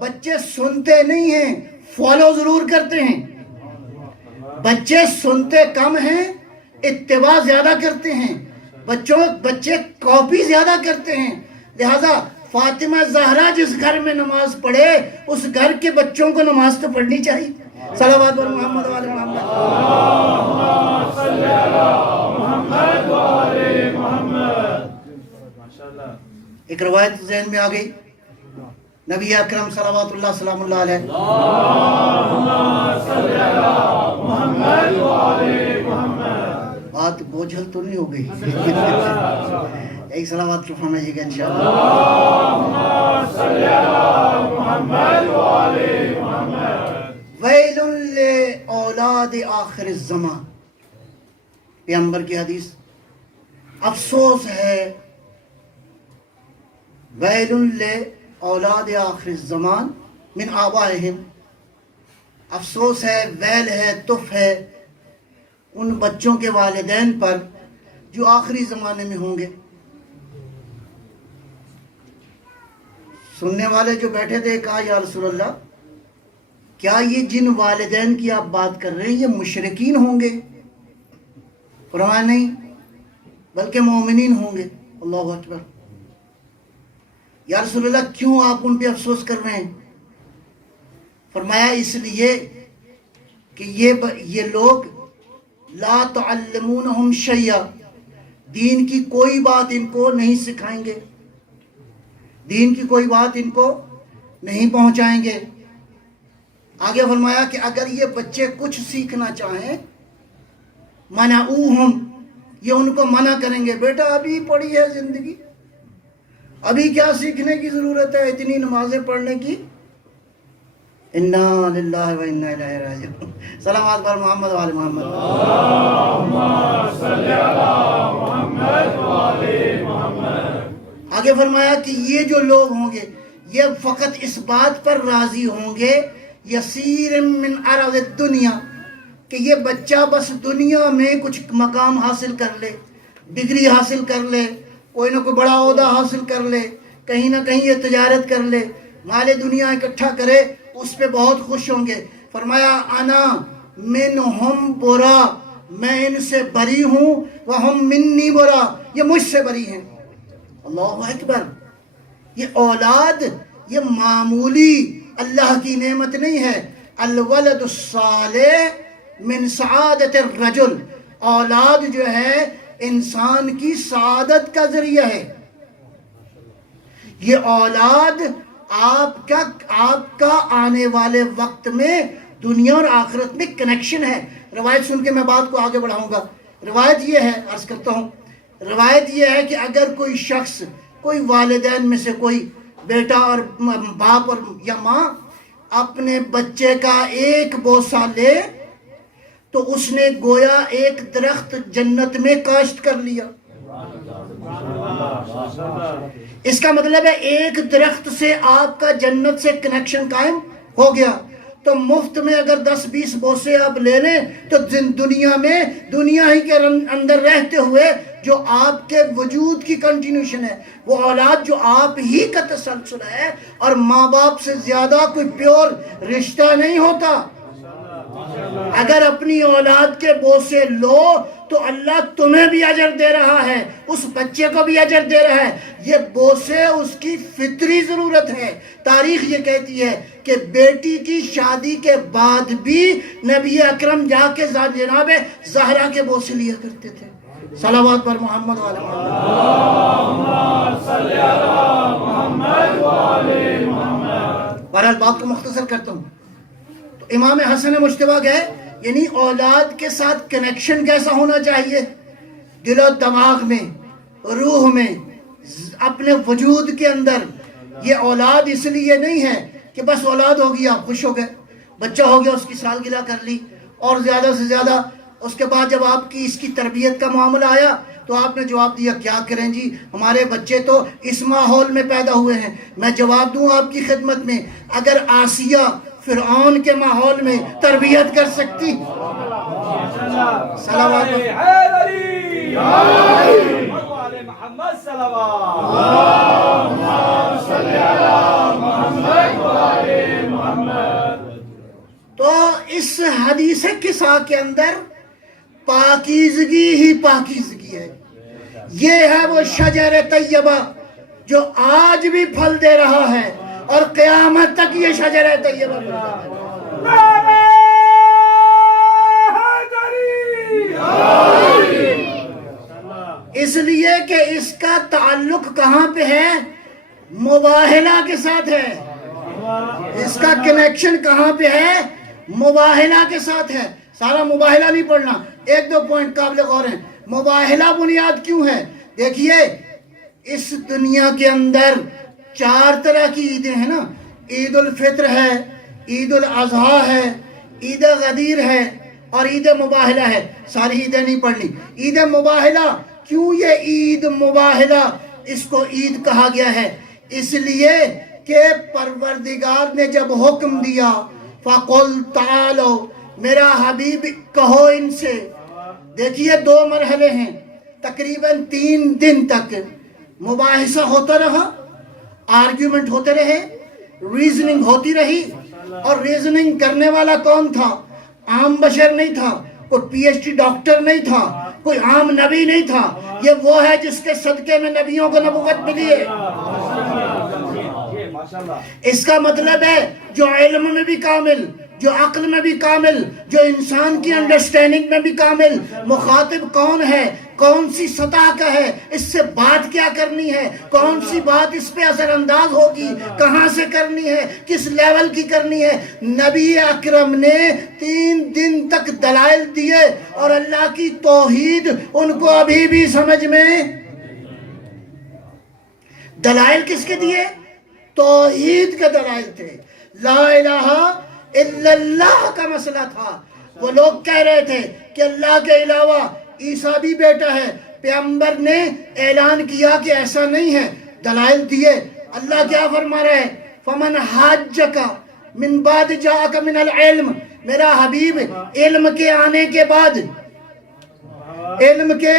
بچے سنتے نہیں ہیں، فالو ضرور کرتے ہیں۔ بچے سنتے کم ہیں، اتباع زیادہ کرتے ہیں۔ بچے کاپی زیادہ کرتے ہیں۔ لہذا فاطمہ زہرا جس گھر میں نماز پڑھے اس گھر کے بچوں کو نماز تو پڑھنی چاہیے۔ صلوات پر محمد و آل محمد۔ ایک روایت ذہن میں آ گئی، نبی اکرم صلوات اللہ سلام اللہ علیہ بات بوجھل تو نہیں ہو گئی، ایک صلوات فرمائیے گا انشاءاللہ۔ ویل لأولاد آخر الزمان، پیغمبر کی حدیث، افسوس ہے، ویل لأولاد آخر الزمان من آبائہم، افسوس ہے، ویل ہے، تف ہے ان بچوں کے والدین پر جو آخری زمانے میں ہوں گے۔ سننے والے جو بیٹھے تھے کہا یا رسول اللہ کیا یہ جن والدین کی آپ بات کر رہے ہیں یہ مشرکین ہوں گے؟ فرمایا نہیں، بلکہ مومنین ہوں گے۔ اللہ اکبر۔ یا رسول اللہ کیوں آپ ان پہ افسوس کر رہے ہیں؟ فرمایا اس لیے کہ یہ لوگ لا تعلمونہم شیئا، دین کی کوئی بات ان کو نہیں سکھائیں گے، دین کی کوئی بات ان کو نہیں پہنچائیں گے۔ آگے فرمایا کہ اگر یہ بچے کچھ سیکھنا چاہیں منعوہم، یہ ان کو منع کریں گے، بیٹا ابھی پڑھی ہے زندگی، ابھی کیا سیکھنے کی ضرورت ہے، اتنی نمازیں پڑھنے کی۔ انا للہ و انا الیہ راجعون۔ صلوات پر محمد و آل محمد۔ آگے فرمایا کہ یہ جو لوگ ہوں گے یہ فقط اس بات پر راضی ہوں گے یسیر من عرض الدنیا، کہ یہ بچہ بس دنیا میں کچھ مقام حاصل کر لے، ڈگری حاصل کر لے، کوئی نہ کوئی بڑا عہدہ حاصل کر لے، کہیں نہ کہیں یہ تجارت کر لے، مال دنیا اکٹھا کرے، اس پہ بہت خوش ہوں گے۔ فرمایا انا منہم برا، میں ان سے بری ہوں، وہم منی برا، یہ مجھ سے بری ہیں۔ اللہ اکبر۔ یہ اولاد یہ معمولی اللہ کی نعمت نہیں ہے۔ الولد الصالح من سعادت الرجل، اولاد جو ہے انسان کی سعادت کا ذریعہ ہے۔ یہ اولاد آپ کا آنے والے وقت میں دنیا اور آخرت میں کنیکشن ہے۔ روایت سن کے میں بات کو آگے بڑھاؤں گا۔ روایت یہ ہے، عرض کرتا ہوں، روایت یہ ہے کہ اگر کوئی شخص، کوئی والدین میں سے کوئی بیٹا اور باپ اور یا ماں اپنے بچے کا ایک بوسہ لے تو اس نے گویا ایک درخت جنت میں کاشت کر لیا۔ اس کا مطلب ہے ایک درخت سے آپ کا جنت سے کنیکشن قائم ہو گیا۔ تو مفت میں اگر 10-20 بوسے آپ لے لیں تو دنیا ہی کے اندر رہتے ہوئے جو آپ کے وجود کی کنٹینیوشن ہے، وہ اولاد جو آپ ہی کا تسلسل ہے، اور ماں باپ سے زیادہ کوئی پیور رشتہ نہیں ہوتا۔ اگر اپنی اولاد کے بوسے لو تو اللہ تمہیں بھی اجر دے رہا ہے، اس بچے کو بھی اجر دے رہا ہے۔ یہ بوسے اس کی فطری ضرورت ہے۔ تاریخ یہ کہتی ہے کہ بیٹی کی شادی کے بعد بھی نبی اکرم جا کے جناب زہرا کے بوسے لیا کرتے تھے۔ صلوات پر محمد وعلی محمد۔ بہرحال بات کو مختصر کرتا ہوں۔ تو امام حسن مجتبیٰ گئے، یعنی اولاد کے ساتھ کنیکشن کیسا ہونا چاہیے؟ دل و دماغ میں، روح میں، اپنے وجود کے اندر۔ یہ اولاد اس لیے نہیں ہے کہ بس اولاد ہوگی آپ خوش ہو گئے، بچہ ہو گیا اس کی سالگرہ کر لی، اور زیادہ سے زیادہ اس کے بعد جب آپ کی اس کی تربیت کا معاملہ آیا تو آپ نے جواب دیا کیا کریں جی، ہمارے بچے تو اس ماحول میں پیدا ہوئے ہیں۔ میں جواب دوں آپ کی خدمت میں، اگر آسیہ فرعون کے ماحول میں تربیت کر سکتی، صلوات محمد صلوات، تو اس حدیث قصہ کے اندر پاکیزگی ہی پاکیزگی ہے۔ یہ ہے وہ شجر طیبہ جو آج بھی پھل دے رہا ہے اور قیامت تک یہ شجر طیبہ پھل دے رہا ہے۔ اس لیے کہ اس کا تعلق کہاں پہ ہے؟ مباہلہ کے ساتھ ہے۔ اس کا کنیکشن کہاں پہ ہے؟ مباہلہ کے ساتھ ہے۔ سارا مباہلہ نہیں پڑھنا، ایک دو پوائنٹ قابل غور ہیں۔ مباہلہ بنیاد کیوں ہے؟ دیکھیے اس دنیا کے اندر 4 طرح کی عیدیں ہیں نا، عید الفطر ہے، عید الاضحیٰ ہے، عید غدیر ہے اور عید مباہلہ ہے۔ ساری عیدیں نہیں پڑھنی۔ عید مباہلہ، کیوں یہ عید مباہلہ اس کو عید کہا گیا ہے؟ اس لیے کہ پروردگار نے جب حکم دیا فَقُلْ تَعَالَوْا، میرا حبیب کہو ان سے۔ دیکھیے 2 مرحلے ہیں، تقریباً 3 دن تک مباحثہ ہوتا رہا، آرگیومنٹ ہوتے رہے، ریزننگ ہوتی رہی۔ اور ریزننگ کرنے والا کون تھا؟ عام بشر نہیں تھا، کوئی پی ایچ ڈی ڈاکٹر نہیں تھا، کوئی عام نبی نہیں تھا۔ یہ وہ ہے جس کے صدقے میں نبیوں کو نبوت ملی ہے۔ اس کا مطلب ہے جو علم میں بھی کامل، جو عقل میں بھی کامل، جو انسان کی انڈرسٹینڈنگ میں بھی کامل، مخاطب کون ہے، کون سی سطح کا ہے، اس سے بات کیا کرنی ہے، کون سی بات اس پہ اثر انداز ہوگی، کہاں سے کرنی ہے، کس لیول کی کرنی ہے۔ نبی اکرم نے 3 دن تک دلائل دیے اور اللہ کی توحید ان کو ابھی بھی سمجھ میں۔ دلائل کس کے دیے؟ توحید کے دلائل تھے۔ لا الہ الا اللہ کا مسئلہ تھا۔ وہ لوگ کہہ رہے تھے کہ اللہ کے علاوہ عیسیٰ بھی بیٹا ہے۔ پیغمبر نے اعلان کیا کہ ایسا نہیں ہے، دلائل دیے۔ اللہ کیا فرما رہے ہیں؟ فَمَنْ حَاجَّكَ مِنْ بَعْدِ جَاءَكَ مِنَ الْعِلْمِ، میرا حبیب علم کے آنے کے بعد، علم کے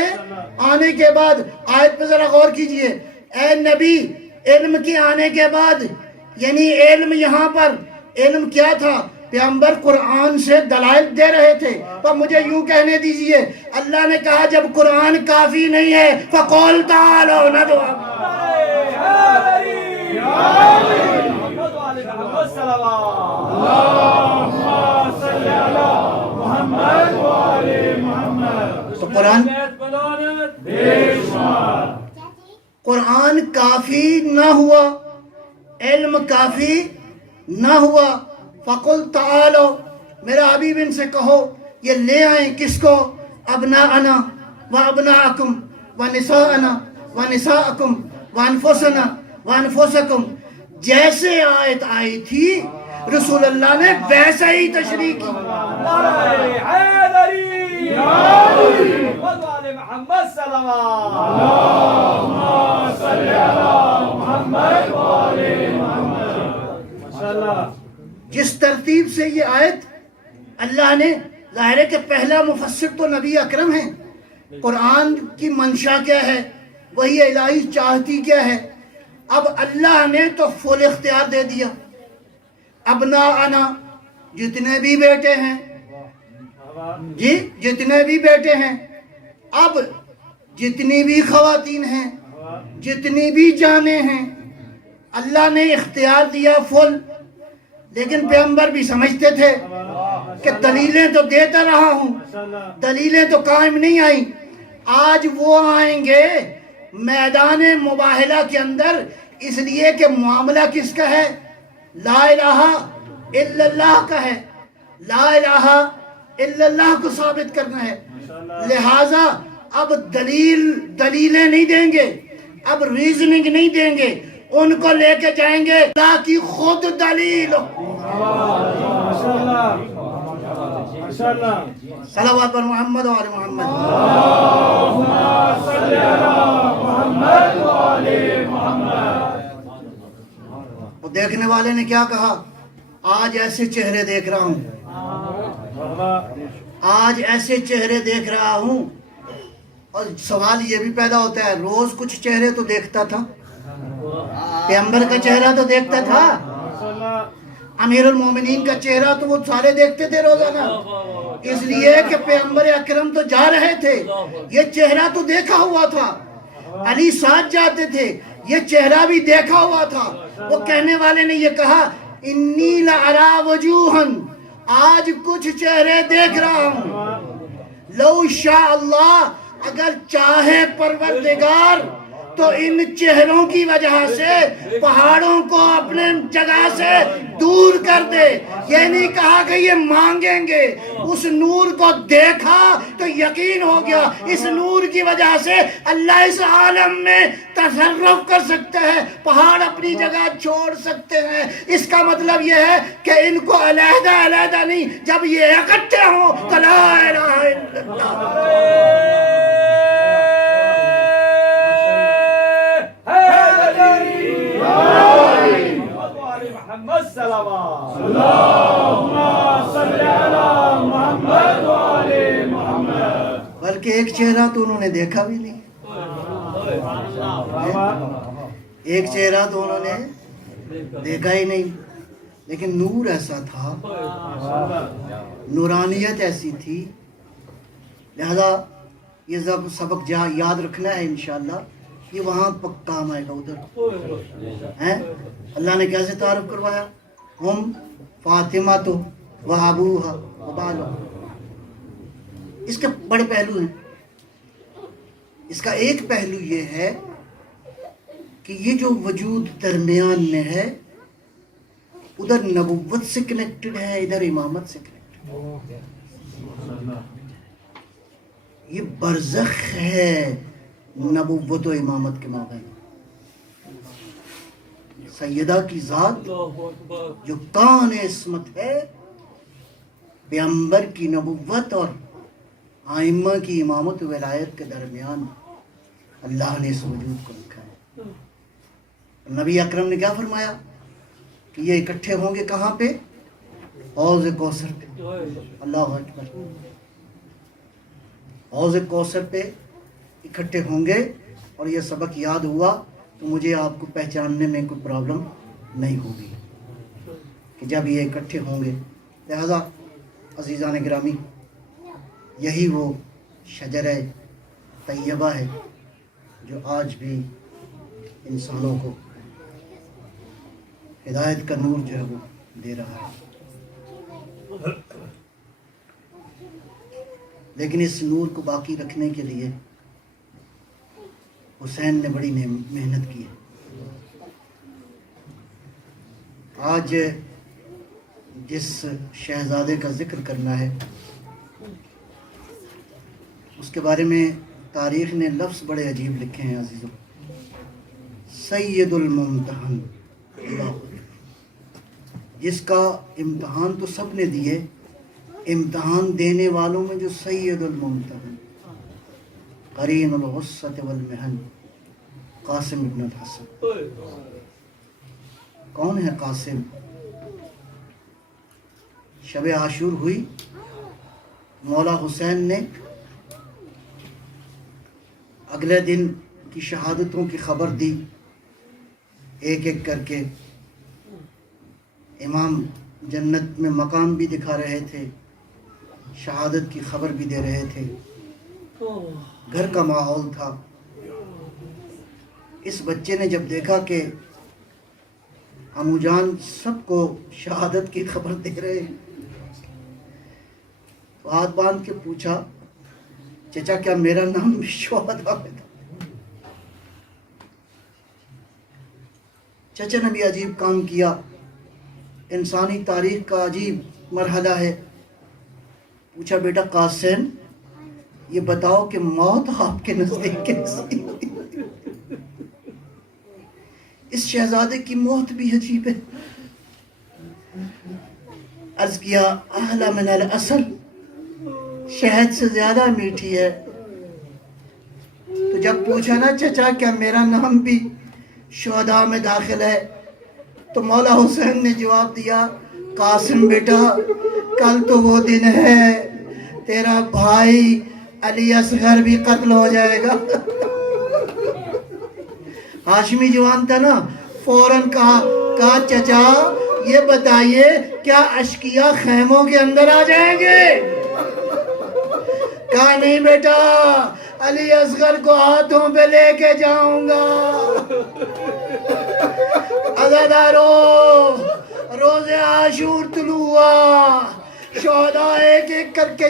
آنے کے بعد، آیت پہ ذرا غور کیجئے، اے نبی علم کے آنے کے بعد، یعنی علم یہاں پر علم کیا تھا؟ پیغمبر قرآن سے دلائل دے رہے تھے۔ تو مجھے یوں کہنے دیجئے، اللہ نے کہا جب قرآن کافی نہیں ہے فَقُلْ تَعَالَوْا نَدْعُ تو قرآن قرآن کافی نہ ہوا، علم کافی نہ ہوا، فقل تعالو، میرا حبیب ان سے کہو یہ لے آئیں کس کو؟ ابناءنا و ابناءکم و نساءنا و نساءکم و انفسنا و انفسکم، جیسے آیت آئی تھی رسول اللہ نے ویسا ہی تشریح کی۔ نعرہ حیدری محمد وآل محمد صلوات۔ اللہم صلی علی محمد وآل محمد۔ ماشاءاللہ۔ جس ترتیب سے یہ آیت اللہ نے، ظاہر ہے کہ پہلا مفسر تو نبی اکرم ہے، قرآن کی منشا کیا ہے، وہی الہی چاہتی کیا ہے، اب اللہ نے تو فل اختیار دے دیا۔ ابناءنا، جتنے بھی بیٹے ہیں، جی جتنے بھی بیٹے ہیں، اب جتنی بھی خواتین ہیں، جتنی بھی جانیں ہیں، اللہ نے اختیار دیا فل۔ لیکن پیغمبر بھی سمجھتے تھے کہ دلیلیں تو دیتا رہا ہوں، دلیلیں تو قائم نہیں آئیں، آج وہ آئیں گے میدان مباہلہ کے اندر، اس لیے کہ معاملہ کس کا ہے؟ لا الہ الا اللہ کا ہے، لا الہ الا اللہ کو ثابت کرنا ہے۔ لہٰذا اب دلیلیں نہیں دیں گے، اب ریزننگ نہیں دیں گے، ان کو لے کے جائیں گے اللہ کی خود دلیل۔ صلوات پر محمد و آل محمد۔ وہ دیکھنے والے نے کیا کہا؟ آج ایسے چہرے دیکھ رہا ہوں، آج ایسے چہرے دیکھ رہا ہوں۔ اور سوال یہ بھی پیدا ہوتا ہے، روز کچھ چہرے تو دیکھتا تھا، پیغمبر کا چہرہ تو دیکھتا تھا، امیر المومنین کا چہرہ تو وہ سارے دیکھتے تھے روزانہ، اس لیے کہ پیغمبر اکرم تو جا رہے تھے، یہ چہرہ تو دیکھا ہوا تھا، علی ساتھ جاتے تھے، یہ چہرہ بھی دیکھا ہوا تھا۔ وہ کہنے والے نے یہ کہا انی لأرا وجوہن، آج کچھ چہرے دیکھ رہا ہوں، لو شاء اللہ، اگر چاہے پروردگار تو ان چہروں کی وجہ سے پہاڑوں کو اپنے جگہ سے دور کر دے۔ یہ نہیں کہا کہ یہ مانگیں گے، اس نور کو دیکھا تو یقین ہو گیا، اس نور کی وجہ سے اللہ اس عالم میں تصرف کر سکتے ہیں، پہاڑ اپنی جگہ چھوڑ سکتے ہیں۔ اس کا مطلب یہ ہے کہ ان کو علیحدہ علیحدہ نہیں، جب یہ اکٹھے ہوں تو لا الہ الا اللہ۔ محمد صلوات۔ اللہم صلی علی محمد وآل محمد۔ بلکہ ایک چہرہ تو انہوں نے دیکھا بھی نہیں، ایک چہرہ تو انہوں نے دیکھا ہی نہیں، لیکن نور ایسا تھا، نورانیت ایسی تھی۔ لہذا یہ جب سبق یاد رکھنا ہے انشاءاللہ، یہ وہاں کام آئے گا، ادھر ہیں۔ اللہ نے کیسے تعارف کروایا؟ ہم فاطمہ تو و ابوہا و بالو۔ اس کے بڑے پہلو ہیں۔ اس کا ایک پہلو یہ ہے کہ یہ جو وجود درمیان میں ہے، ادھر نبوت سے کنیکٹڈ ہے، ادھر امامت سے کنیکٹڈ ہے۔ یہ برزخ ہے نبوت و امامت کے مابین۔ سیدہ کی ذات جو کان عصمت ہے، پیغمبر کی نبوت اور آئمہ کی امامت و ولایت کے درمیان اللہ نے اس وجود کو رکھا ہے۔ نبی اکرم نے کیا فرمایا کہ یہ اکٹھے ہوں گے کہاں پہ؟ حوض کوثر پہ۔ اللہ اکبر، حوض کوثر پہ اکٹھے ہوں گے۔ اور یہ سبق یاد ہوا تو مجھے آپ کو پہچاننے میں کوئی پرابلم نہیں ہوگی کہ جب یہ اکٹھے ہوں گے۔ لہذا عزیزان گرامی، یہی وہ شجرہ طیبہ ہے جو آج بھی انسانوں کو ہدایت کا نور جو ہے وہ دے رہا ہے۔ لیکن اس نور کو باقی رکھنے کے لیے حسین نے بڑی محنت کی ہے. آج جس شہزادے کا ذکر کرنا ہے اس کے بارے میں تاریخ نے لفظ بڑے عجیب لکھے ہیں عزیزوں. سید الممتحن، اللہ اکبر. جس کا امتحان تو سب نے دیے، امتحان دینے والوں میں جو سید الممتحن، قرین الغصۃ والمحن، قاسم ابن الحسن. کون ہے قاسم؟ شب عاشور ہوئی، مولا حسین نے اگلے دن کی شہادتوں کی خبر دی، ایک ایک کر کے. امام جنت میں مقام بھی دکھا رہے تھے، شہادت کی خبر بھی دے رہے تھے، گھر کا ماحول تھا. اس بچے نے جب دیکھا کہ عمو جان سب کو شہادت کی خبر دے رہے ہیں تو ہاتھ باندھ کے پوچھا، چچا کیا میرا نام بھی شہداء میں تھا؟ چچا نے بھی عجیب کام کیا. انسانی تاریخ کا عجیب مرحلہ ہے. پوچھا بیٹا قاسم یہ بتاؤ کہ موت آپ کے نزدیک کیسی؟ اس شہزادے کی موت بھی عجیب ہے. عرض کیا احلی من العسل، شہد سے زیادہ میٹھی ہے. تو جب پوچھا نا چچا کیا میرا نام بھی شہداء میں داخل ہے، تو مولا حسین نے جواب دیا، قاسم بیٹا کل تو وہ دن ہے تیرا بھائی علی اصغر بھی قتل ہو جائے گا. ہاشمی جوان تھا نا، فوراً کہا چچا یہ بتائیے کیا اشقیاء خیموں کے اندر آ جائیں گے؟ کہا نہیں بیٹا، علی اصغر کو ہاتھوں پہ لے کے جاؤں گا. عزادارو، روز عاشور طلوع ہوا، شہداء ایک ایک کر کے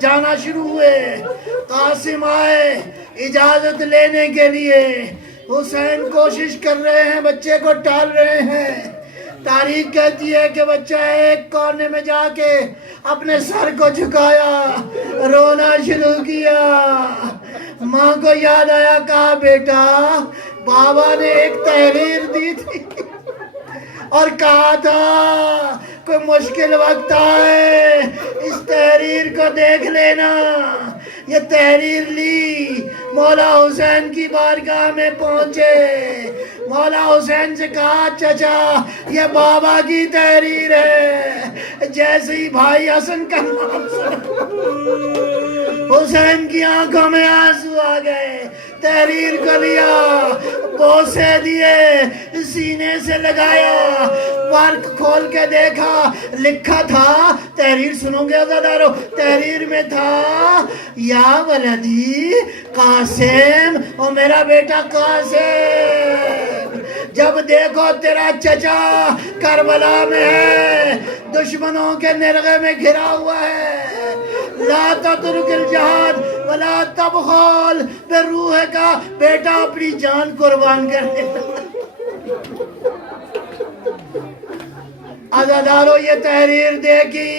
جانا شروع ہوئے. قاسم آئے اجازت لینے کے لیے. حسین کوشش کر رہے ہیں، بچے کو ٹال رہے ہیں. تاریخ کہتی ہے کہ بچہ ایک کونے میں جا کے اپنے سر کو جھکایا، رونا شروع کیا. ماں کو یاد آیا، کہا بیٹا بابا نے ایک تحریر دی تھی اور کہا تھا کوئی مشکل وقت آئے اس تحریر کو دیکھ لینا. یہ تحریر لی، مولا حسین کی بارگاہ میں پہنچے. مولا حسین سے کہا چچا یہ بابا کی تحریر ہے. جیسے ہی بھائی حسن کا نام سنا، حسین کی آنکھوں میں آنسو آ گئے. تحریر کو لیا، بوسے دیے، سینے سے لگایا، ورق کھول کے دیکھا، لکھا تھا، تحریر سنو گے عزادارو، تحریر میں تھا یا ولدی قاسم، اور میرا بیٹا قاسم جب دیکھو تیرا چچا کربلا میں ہے، دشمنوں کے نرغے میں گھرا ہوا ہے. لا تترک الجہاد ولا تبخل بروح کا، بیٹا اپنی جان قربان کر دے. عزادارو یہ تحریر دیکھی.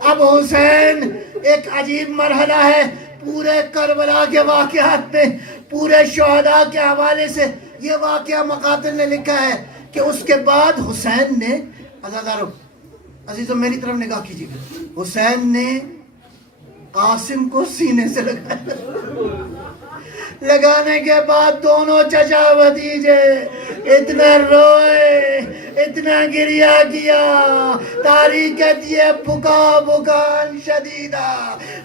اب حسین ایک عجیب مرحلہ ہے پورے کربلا کے واقعات میں، پورے شہداء کے حوالے سے. یہ واقعہ مقاتل نے لکھا ہے کہ اس کے بعد حسین نے، عزادارو عزیزو میری طرف نگاہ کیجیے، حسین نے قاسم کو سینے سے لگایا. لگانے کے بعد دونوں چچا بھتیجے اتنا روئے، اتنا گریہ کیا. تاریخ کہتی ہے بکا بکان شدیدہ.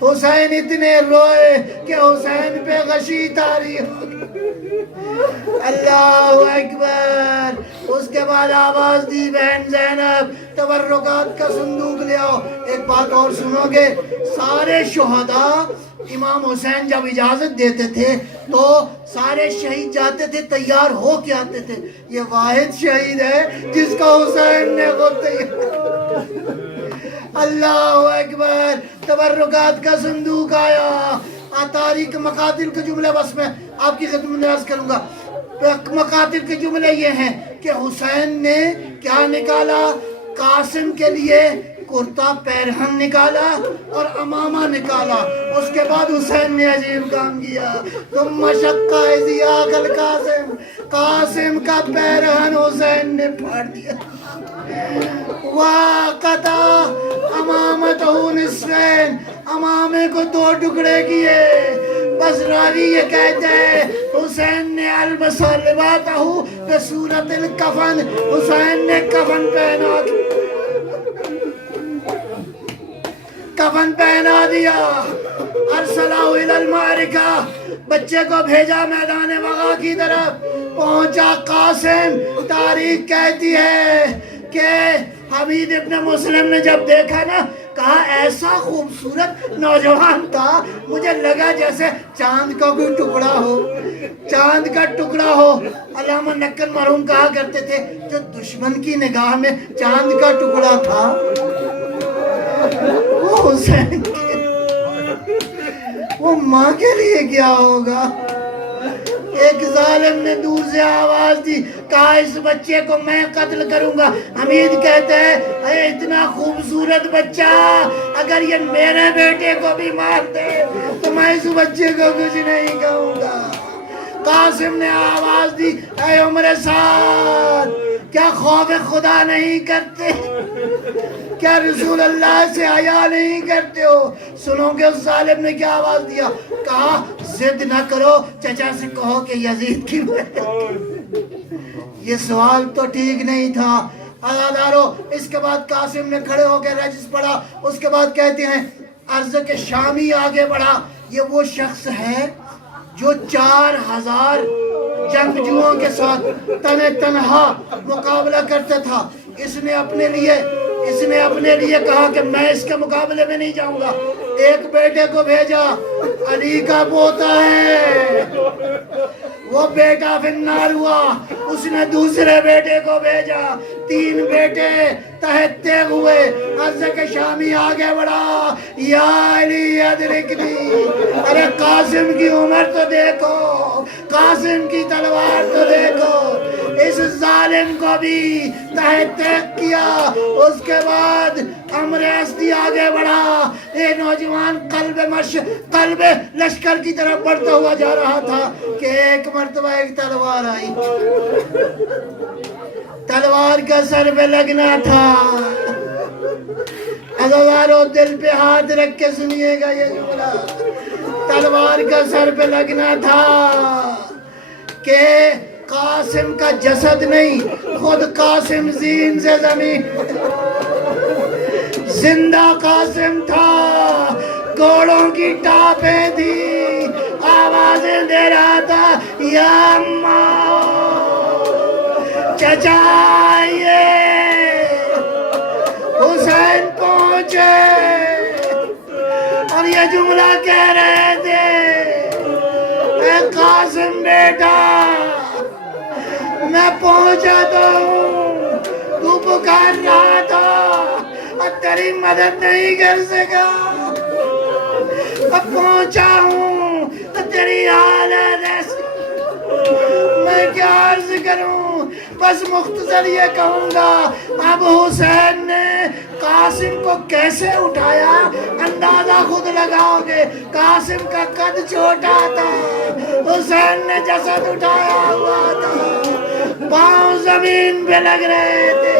حسین اتنے روئے کہ حسین پہ غشی طاری ہو گئی. اللہ اکبر. اس کے بعد آواز دی بہن زینب تبرکات کا صندوق لے آؤ. ایک بات اور سنو گے، سارے شہداء امام حسین جب اجازت دیتے تھے تو سارے شہید جاتے تھے، تیار ہو کے آتے تھے. یہ واحد شہید ہے جس کا حسین نے خود تیار. اللہ اکبر. تبرکات کا صندوق آیا. تاریخ مقاتل کے جملے بس میں آپ کی خدمت میں عرض کروں گا. مکاتب کے جملے یہ ہیں کہ حسین نے کیا نکالا؟ قاسم کے لیے کرتا پیرہن نکالا اور امامہ نکالا. اس کے بعد حسین نے عجیب کام کیا. تم مشقہ ازیاق القاسم، قاسم کا پیرہن حسین نے پھاڑ دیا. وَقَطَعَ أَمَامَتَهُ نِصْفَيْنِ، امامے کو 2 ٹکڑے کیے. بس راوی یہ کہتے ہیں حسین نے البسا لباتہو بصورت الکفن، حسین نے کفن پہنا دیا. ارسلہ الی المعرکہ، بچے کو بھیجا میدان وغا کی طرف. پہنچا قاسم. تاریخ کہتی ہے کہ حمید ابن مسلم نے جب دیکھا نا، کہا ایسا خوبصورت نوجوان تھا، مجھے لگا جیسے چاند کا کوئی ٹکڑا ہو، چاند کا ٹکڑا ہو. علامہ نکن مرحوم کہا کرتے تھے جو دشمن کی نگاہ میں چاند کا ٹکڑا تھا وہ حسین وہ ماں کے لیے کیا ہوگا. ایک ظالم نے دور سے آواز دی، کہا اس بچے کو میں قتل کروں گا. حمید کہتے ہیں اے اتنا خوبصورت بچہ، اگر یہ میرے بیٹے کو بھی مار دے تو میں اس بچے کو کچھ نہیں کہوں گا. قاسم نے آواز دی، اے عمر سعد، کیا خوف خدا نہیں کرتے؟ کیا رسول اللہ سے حیا نہیں کرتے ہو؟ سنو گے اس ظالم نے کیا آواز دیا؟ کہا ضد نہ کرو، چچا سے کہو کہ یزید کی یہ سوال تو ٹھیک نہیں تھا. عزادارو، اس کے بعد قاسم نے کھڑے ہو کے رجس پڑھا. اس کے بعد کہتے ہیں عرض کے شامی آگے بڑھا. یہ وہ شخص ہے جو 4000 جنگجوؤں کے ساتھ تنہا مقابلہ کرتا تھا. اس نے اپنے لیے کہا کہ میں اس کے مقابلے میں نہیں جاؤں گا. ایک بیٹے کو بھیجا، علی کا پوتا ہے، وہ بیٹا فی النار ہوا. اس نے دوسرے بیٹے کو بھیجا، 3 بیٹے تحت تیغ ہوئے. عرض کے شامی آگے بڑھا، یا علی ادرکنی. ارے قاسم کی عمر تو دیکھو، قاسم کی تلوار تو دیکھو. اس ظالم کو بھی تحت تیغ کیا. اس کے بعد عمر اسدی آگے بڑھا. یہ نوجوان قلب لشکر کی طرف بڑھتا ہوا جا رہا تھا کہ ایک مرتبہ ایک تلوار آئی. تلوار کا سر پہ لگنا تھا. عزیزانو، دل پہ ہاتھ رکھ کے سنیے گا یہ جملہ. تلوار کا سر پہ لگنا تھا کہ قاسم کا جسد نہیں، خود قاسم زین سے زمین زندہ قاسم تھا. گھوڑوں کی ٹاپیں تھی، آوازیں دے رہا تھا، یا اماں چچا آئیے. حسین پہنچے اور یہ جملہ کہہ رہے تھے، اے قاسم بیٹا، میں پہنچا تو ہوں، تو پکار رہا تھا اور تیری مدد نہیں کر سکا. اب پہنچا ہوں تو تیری حالت ایسی، میں کیا عرض کروں. بس مختصر یہ کہوں گا، اب حسین نے قاسم کو کیسے اٹھایا اندازہ خود لگاؤ گے. قاسم کا قد چھوٹا تھا، حسین نے جسد اٹھایا ہوا تھا، پاؤں زمین پہ لگ رہے تھے.